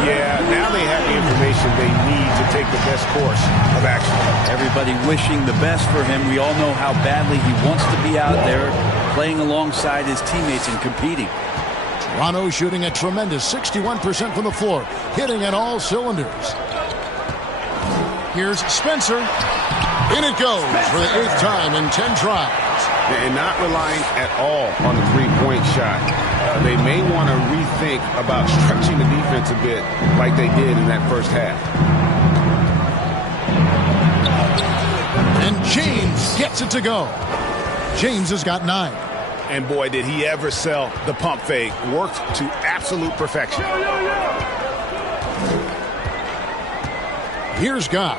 Yeah, now they have the information they need to take the best course of action. Everybody wishing the best for him. We all know how badly he wants to be out there, playing alongside his teammates and competing. Toronto shooting a tremendous 61% from the floor, hitting on all cylinders. Here's Spencer. In it goes for the 8th time in 10 tries. And not relying at all on the three-point shot. They may want to rethink about stretching the defense a bit like they did in that first half. And James gets it to go. James has got 9. And boy, did he ever sell the pump fake. Worked to absolute perfection. Here's Guy.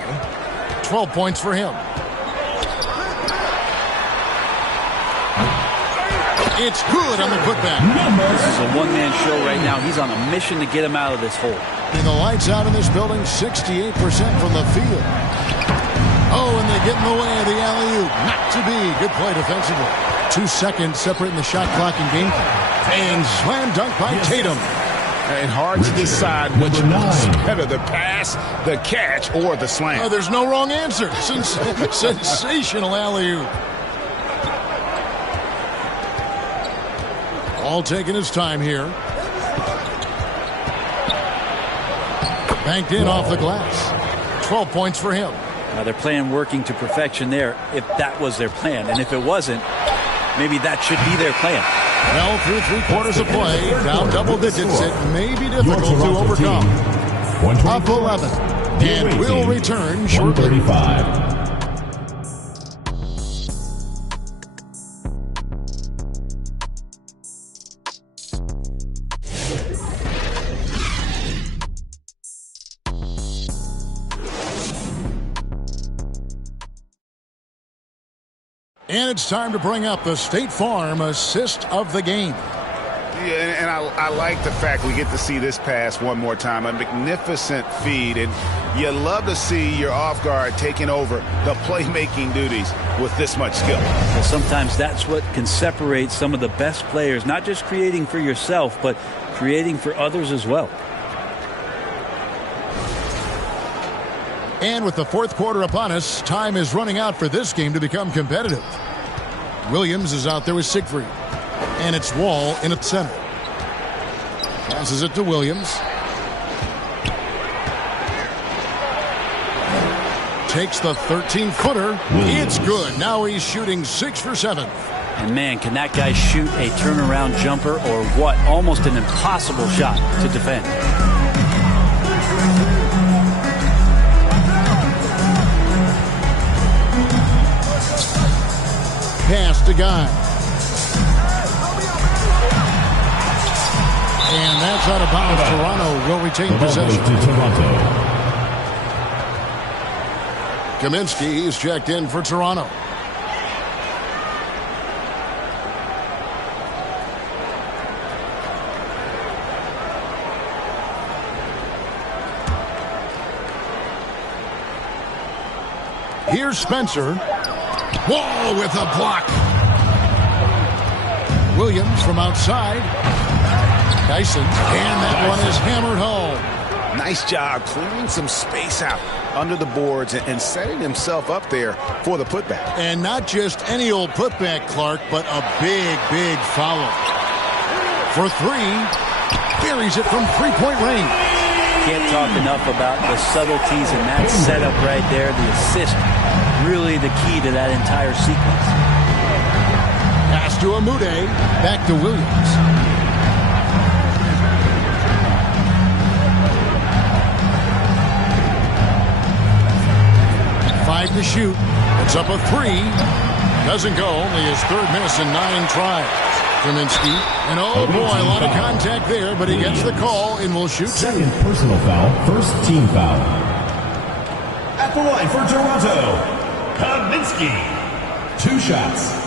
12 points for him. It's good on the putback. This is a one-man show right now. He's on a mission to get him out of this hole. And the lights out in this building, 68% from the field. Oh, and they get in the way of the alley-oop. Not to be. Good play defensively. 2 seconds separating the shot clock and game clock. And slam dunk by Tatum. And hard to decide which is better, the pass, the catch, or the slam. Oh, there's no wrong answer. Sensational alley-oop. Wall taking his time here. Banked in off the glass. 12 points for him. They're playing working to perfection there if that was their plan. And if it wasn't, maybe that should be their plan. Well, through 3/4 of play, down double digits, it may be difficult to overcome. Up 11. And will return shortly. And it's time to bring up the State Farm assist of the game. Yeah, and I like the fact we get to see this pass one more time. A magnificent feed, and you love to see your off guard taking over the playmaking duties with this much skill. Well, sometimes that's what can separate some of the best players, not just creating for yourself, but creating for others as well. And with the fourth quarter upon us, time is running out for this game to become competitive. Williams is out there with Siegfried. And it's Wall in at center. Passes it to Williams. Takes the 13-footer. It's good. Now he's shooting 6 for 7. And man, can that guy shoot a turnaround jumper or what? Almost an impossible shot to defend. Pass to Guy. And that's out of bounds. Toronto will retain possession. Kaminsky is checked in for Toronto. Here's Spencer. Wall with a block. Williams from outside. Dyson. And that one is hammered home. Nice job clearing some space out under the boards and setting himself up there for the putback. And not just any old putback, Clark, but a big, big follow. For 3. Buries it from three-point range. Can't talk enough about the subtleties in that setup right there. The assist, really the key to that entire sequence. Pass to Amude. Back to Williams. Five to shoot. It's up a 3. Doesn't go. Only his third miss in 9 tries. Kaminsky. And oh boy, a lot of contact there, but he gets the call and will shoot 2. Second personal foul, first team foul. At the line for Toronto, Kaminsky. 2 shots.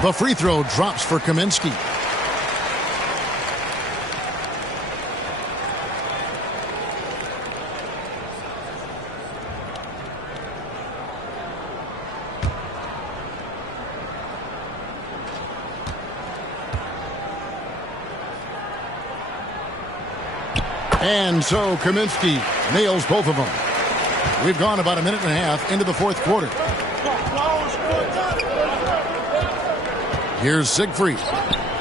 The free throw drops for Kaminsky. And so Kaminsky nails both of them. We've gone about a minute and a half into the fourth quarter. Here's Siegfried.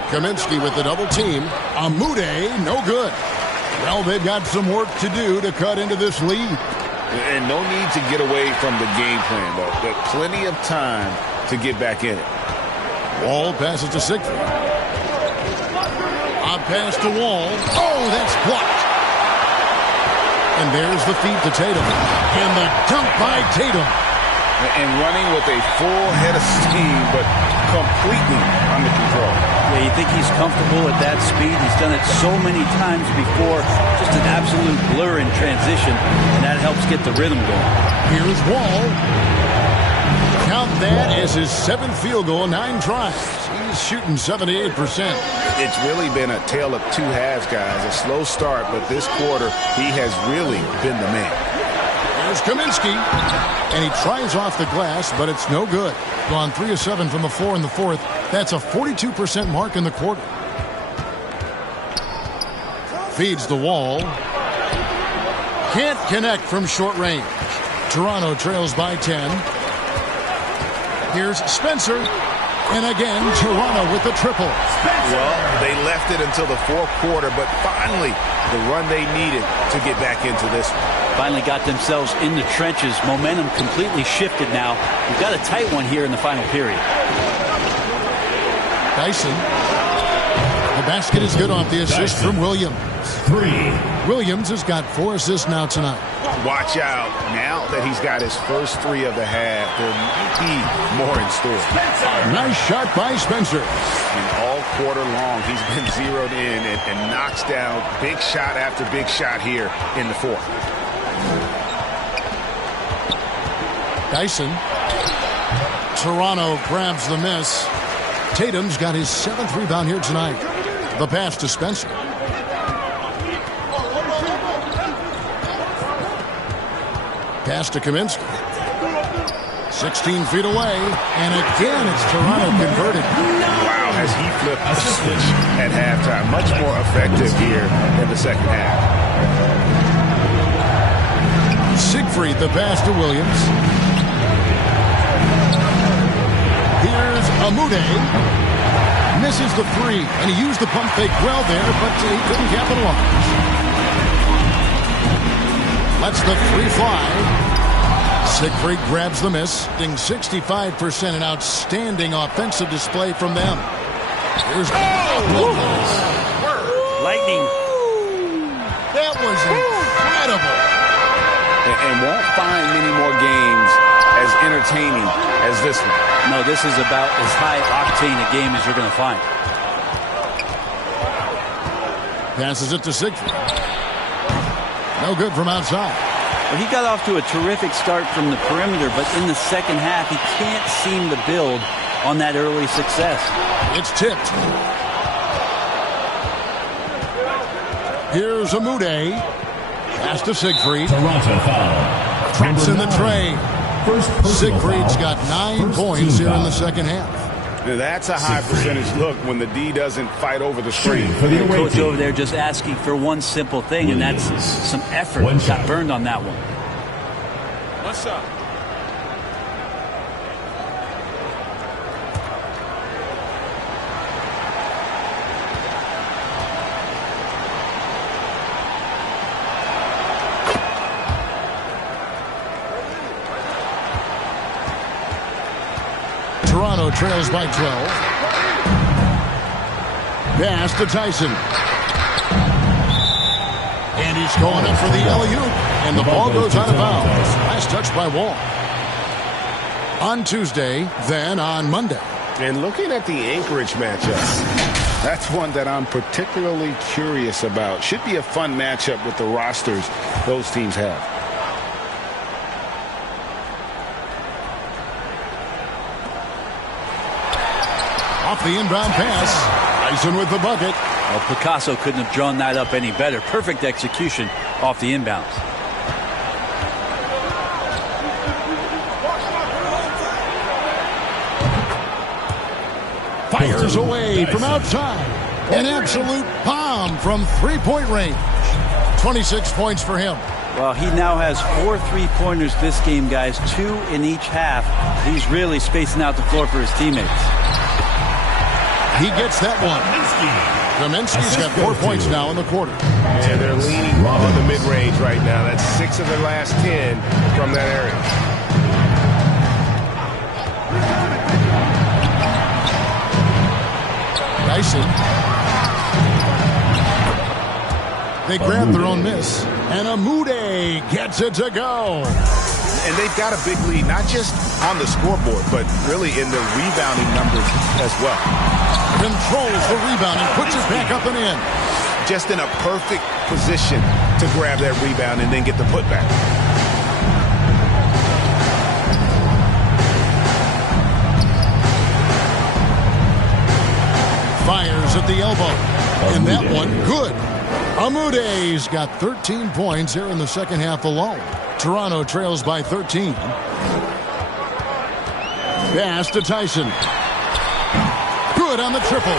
Kaminsky with the double team. Amude, no good. Well, they've got some work to do to cut into this lead. And no need to get away from the game plan, though. There's plenty of time to get back in it. Wall passes to Siegfried. A pass to Wall. Oh, that's blocked. And there's the feed to Tatum. And the dunk by Tatum. And running with a full head of steam, but completely under control. Yeah, you think he's comfortable at that speed. He's done it so many times before. Just an absolute blur in transition, and that helps get the rhythm going. Here's Wall. Count that as his 7th field goal, 9 tries. He's shooting 78%. It's really been a tale of 2 halves, guys. A slow start, but this quarter, he has really been the man. Here's Kaminsky. And he tries off the glass, but it's no good. Gone 3 of 7 from the floor in the fourth. That's a 42% mark in the quarter. Feeds the wall. Can't connect from short range. Toronto trails by 10. Here's Spencer. And again, Toronto with the triple. Well, they left it until the fourth quarter, but finally the run they needed to get back into this one. Finally got themselves in the trenches. Momentum completely shifted now. We've got a tight one here in the final period. Dyson. The basket is good off the assist from Williams. 3. Williams has got 4 assists now tonight. Watch out. Now that he's got his first 3 of the half, there might be more in store. Nice shot by Spencer. And all quarter long, he's been zeroed in and knocks down big shot after big shot here in the fourth. Dyson. Toronto grabs the miss. Tatum's got his 7th rebound here tonight. The pass to Spencer. Pass to Kaminsky. 16 feet away. And again, it's Toronto converted. Wow, has he flipped the switch at halftime. Much more effective here in the second half. Siegfried, the pass to Williams. Here's Amude. Misses the 3, and he used the pump fake well there, but he couldn't capitalize. Lets the 3 fly. Siegfried grabs the miss. 65%, an outstanding offensive display from them. Here's Lightning. That was incredible. And won't find many more games as entertaining as this one. No, this is about as high-octane a game as you're going to find. Passes it to Siegfried. No good from outside. Well, he got off to a terrific start from the perimeter, but in the second half, he can't seem to build on that early success. It's tipped. Here's Amude. Pass to Siegfried. Toronto foul. Traps in the tray. Siegfried's got 9 points here in the second half. That's a high percentage look when the D doesn't fight over the screen. The coach over there just asking for one simple thing, and that's some effort. Got burned on that one. What's up? Toronto trails by 12. Pass to Tyson. And he's going up for the alley-oop. And the ball goes out of bounds. Nice touch by Wall. On Tuesday, then on Monday. And looking at the Anchorage matchup, that's one that I'm particularly curious about. Should be a fun matchup with the rosters those teams have. Off the inbound pass. Tyson with the bucket. Well, Picasso couldn't have drawn that up any better. Perfect execution off the inbounds. Fires away from outside. An absolute bomb from three-point range. 26 points for him. Well, he now has 4 3-pointers this game, guys. 2 in each half. He's really spacing out the floor for his teammates. He gets that one. Kaminsky's got 4 points now in the quarter. And they're leaning on the mid-range right now. That's 6 of their last 10 from that area. Dyson. They grab their own miss. And Amude gets it to go. And they've got a big lead, not just on the scoreboard, but really in the rebounding numbers as well. Controls the rebound and puts it back up and in. Just in a perfect position to grab that rebound and then get the putback. Fires at the elbow. And that one, good. Amude's got 13 points here in the second half alone. Toronto trails by 13. Pass to Tyson. Good on the triple.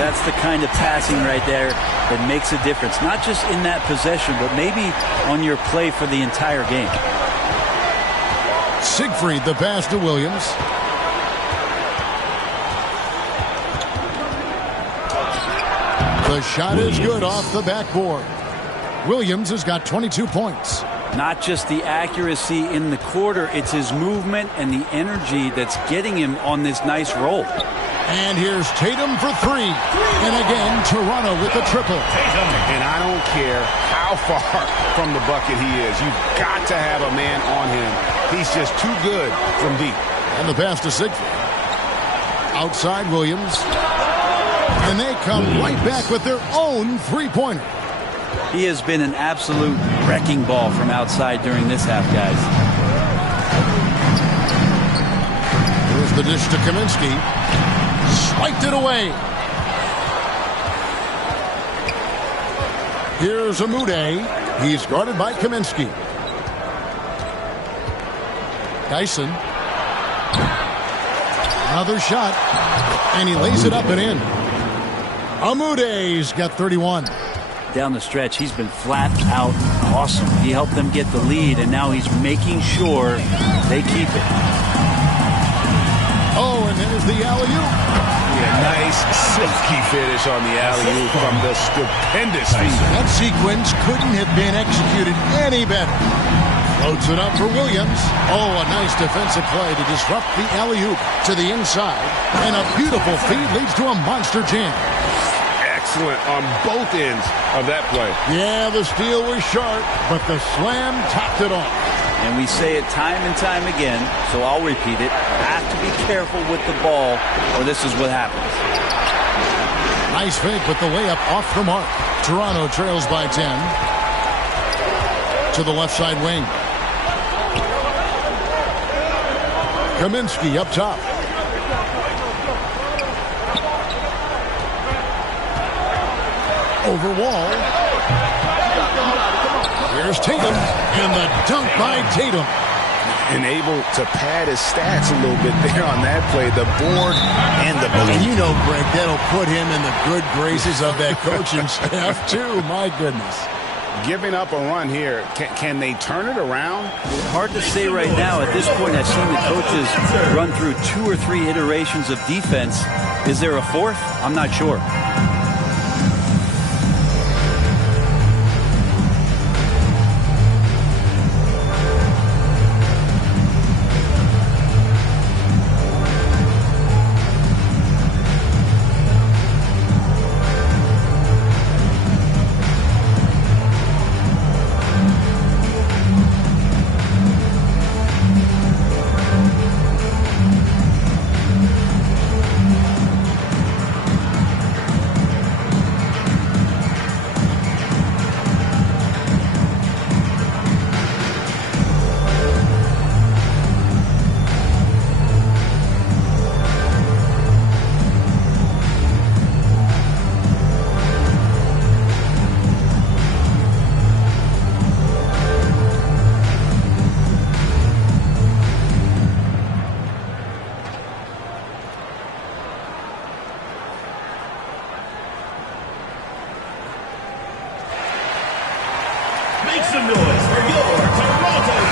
That's the kind of passing right there that makes a difference. Not just in that possession, but maybe on your play for the entire game. Siegfried, the pass to Williams. The shot is good off the backboard. Williams has got 22 points. Not just the accuracy in the quarter, it's his movement and the energy that's getting him on this nice roll. And here's Tatum for three. And again, Toronto with the triple. And I don't care how far from the bucket he is. You've got to have a man on him. He's just too good from deep. And the pass to Siegfried. Outside Williams. And they come right back with their own three-pointer. He has been an absolute wrecking ball from outside during this half, guys. Here's the dish to Kaminsky. Swiped it away. Here's Amude. He's guarded by Kaminsky. Dyson. Another shot. And he lays it up and in. Amude's got 31. Down the stretch, he's been flat out awesome. He helped them get the lead, and now he's making sure they keep it. Oh, and there's the alley-oop. Yeah, nice, silky finish on the alley-oop from the stupendous feet. That sequence couldn't have been executed any better. Floats it up for Williams. Oh, a nice defensive play to disrupt the alley-oop to the inside. And a beautiful feed leads to a monster jam. Excellent on both ends of that play. Yeah, the steal was sharp, but the slam topped it off. And we say it time and time again, so I'll repeat it. Have to be careful with the ball, or this is what happens. Nice fake with the layup off the mark. Toronto trails by 10. To the left side wing. Kaminsky up top. Over wall. Here's Tatum, and the dunk by Tatum. And able to pad his stats a little bit there on that play. The board and the And you know, Greg, that'll put him in the good graces of that coaching staff, too. My goodness. Giving up a run here. Can they turn it around? Hard to say right now. At this point, I've seen the coaches run through 2 or 3 iterations of defense. Is there a fourth? I'm not sure.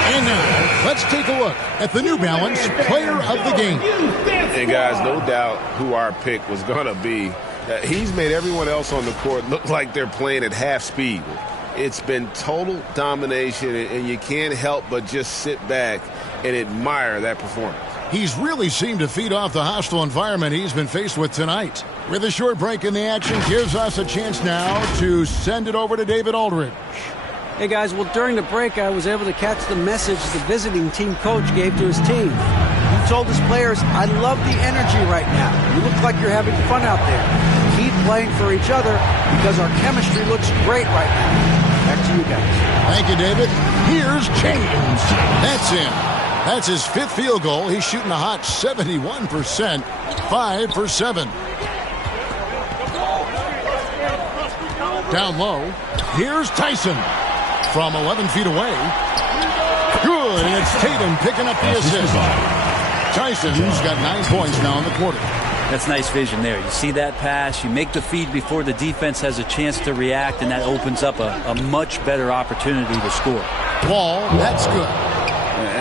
And now, let's take a look at the New Balance Player of the Game. And guys, no doubt who our pick was going to be. He's made everyone else on the court look like they're playing at half speed. It's been total domination, and you can't help but just sit back and admire that performance. He's really seemed to feed off the hostile environment he's been faced with tonight. With a short break in the action, gives us a chance now to send it over to David Aldridge. Hey, guys, well, during the break, I was able to catch the message the visiting team coach gave to his team. He told his players, I love the energy right now. You look like you're having fun out there. Keep playing for each other because our chemistry looks great right now. Back to you guys. Thank you, David. Here's James. That's in. That's his 5th field goal. He's shooting a hot 71%, 5 for 7. Down low, here's Tyson from 11 feet away. Tatum picking up the assist. Tyson's got 9 points now in the quarter. That's nice vision there. You see that pass, you make the feed before the defense has a chance to react, and that opens up a much better opportunity to score. Wall, that's good.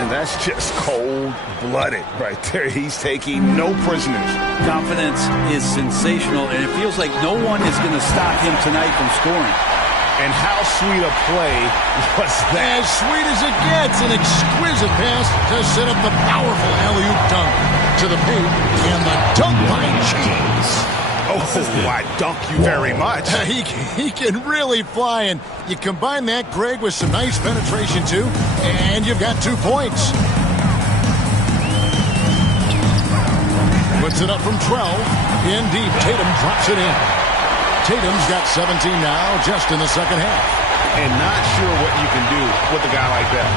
And that's just cold-blooded right there. He's taking no prisoners. Confidence is sensational, and it feels like no one is going to stop him tonight from scoring. And how sweet a play was that? As sweet as it gets, an exquisite pass to set up the powerful alley-oop dunk to the paint, and the dunk by James. Oh, I dunk you very much. He can really fly, and you combine that, Greg, with some nice penetration, too, and you've got 2 points. Puts it up from 12. In deep, Tatum drops it in. Tatum's got 17 now, just in the second half. And not sure what you can do with a guy like that.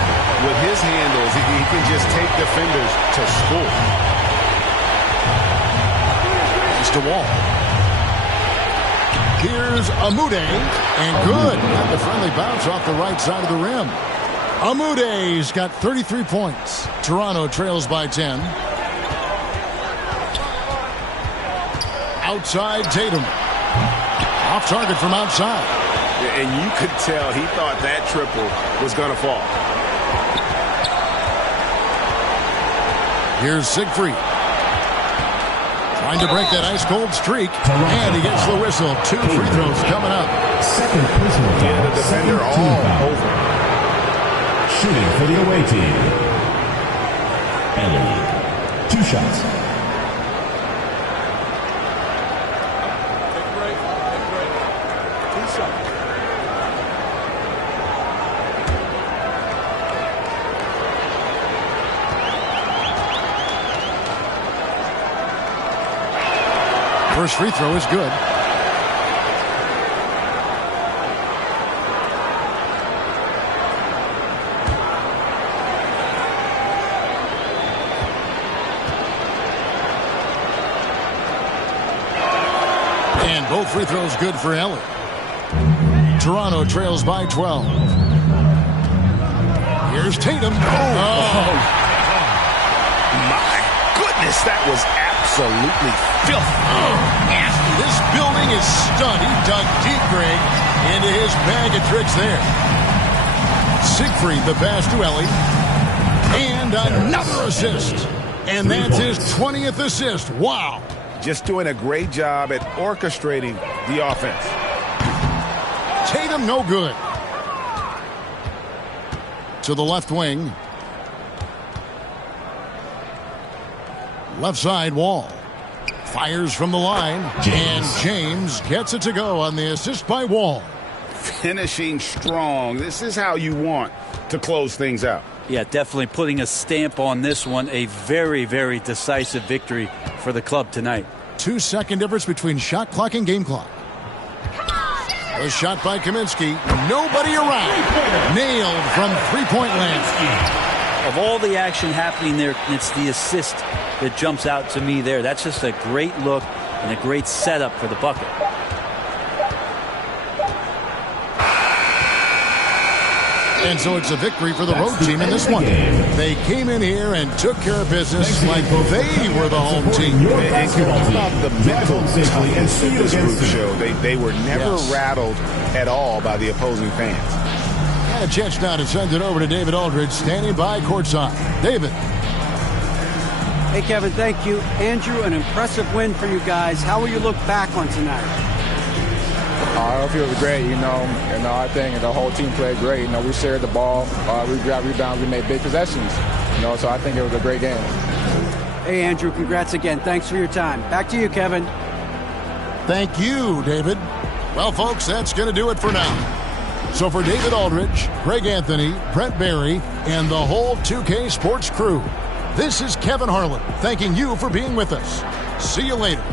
With his handles, he can just take defenders to score. It's to Wall. Here's Amude, and good. Got the friendly bounce off the right side of the rim. Amude's got 33 points. Toronto trails by 10. Outside Tatum. Off target from outside. And you could tell he thought that triple was going to fall. Here's Siegfried. Trying to break that ice-cold streak. And he gets the whistle. 2 free throws coming up. Second personal foul. And the defender all over. Shooting for the away team. Ellie. 2 shots. First free throw is good. And both free throws good for Ellie. Toronto trails by 12. Here's Tatum. Oh. My goodness, that was absolutely filthy. This building is stunned. He dug deep, Greg, into his bag of tricks there. Siegfried, the pass to Ellie. And another assist. And that's his 20th assist. Wow. Just doing a great job at orchestrating the offense. Tatum, no good. To the left wing. Left side, Wall. Fires from the line. And James gets it to go on the assist by Wall. Finishing strong. This is how you want to close things out. Yeah, definitely putting a stamp on this one. A very, very decisive victory for the club tonight. 2-second difference between shot clock and game clock. A shot by Kaminsky. Nobody around. Nailed from three-point land. Of all the action happening there, it's the assist that jumps out to me there. That's just a great look and a great setup for the bucket. And so it's a victory for the road team in this one. They came in here and took care of business like they were the home team. And about the mental toughness in this group show. They were never rattled at all by the opposing fans. And a chance now to send it over to David Aldridge, standing by courtside. David. Hey, Kevin, thank you. Andrew, an impressive win for you guys. How will you look back on tonight? I feel great, I think the whole team played great. We shared the ball, we grabbed rebounds, we made big possessions, so I think it was a great game. Hey, Andrew, congrats again. Thanks for your time. Back to you, Kevin. Thank you, David. Well, folks, that's going to do it for now. So for David Aldridge, Greg Anthony, Brent Barry, and the whole 2K Sports crew, this is Kevin Harlan thanking you for being with us. See you later.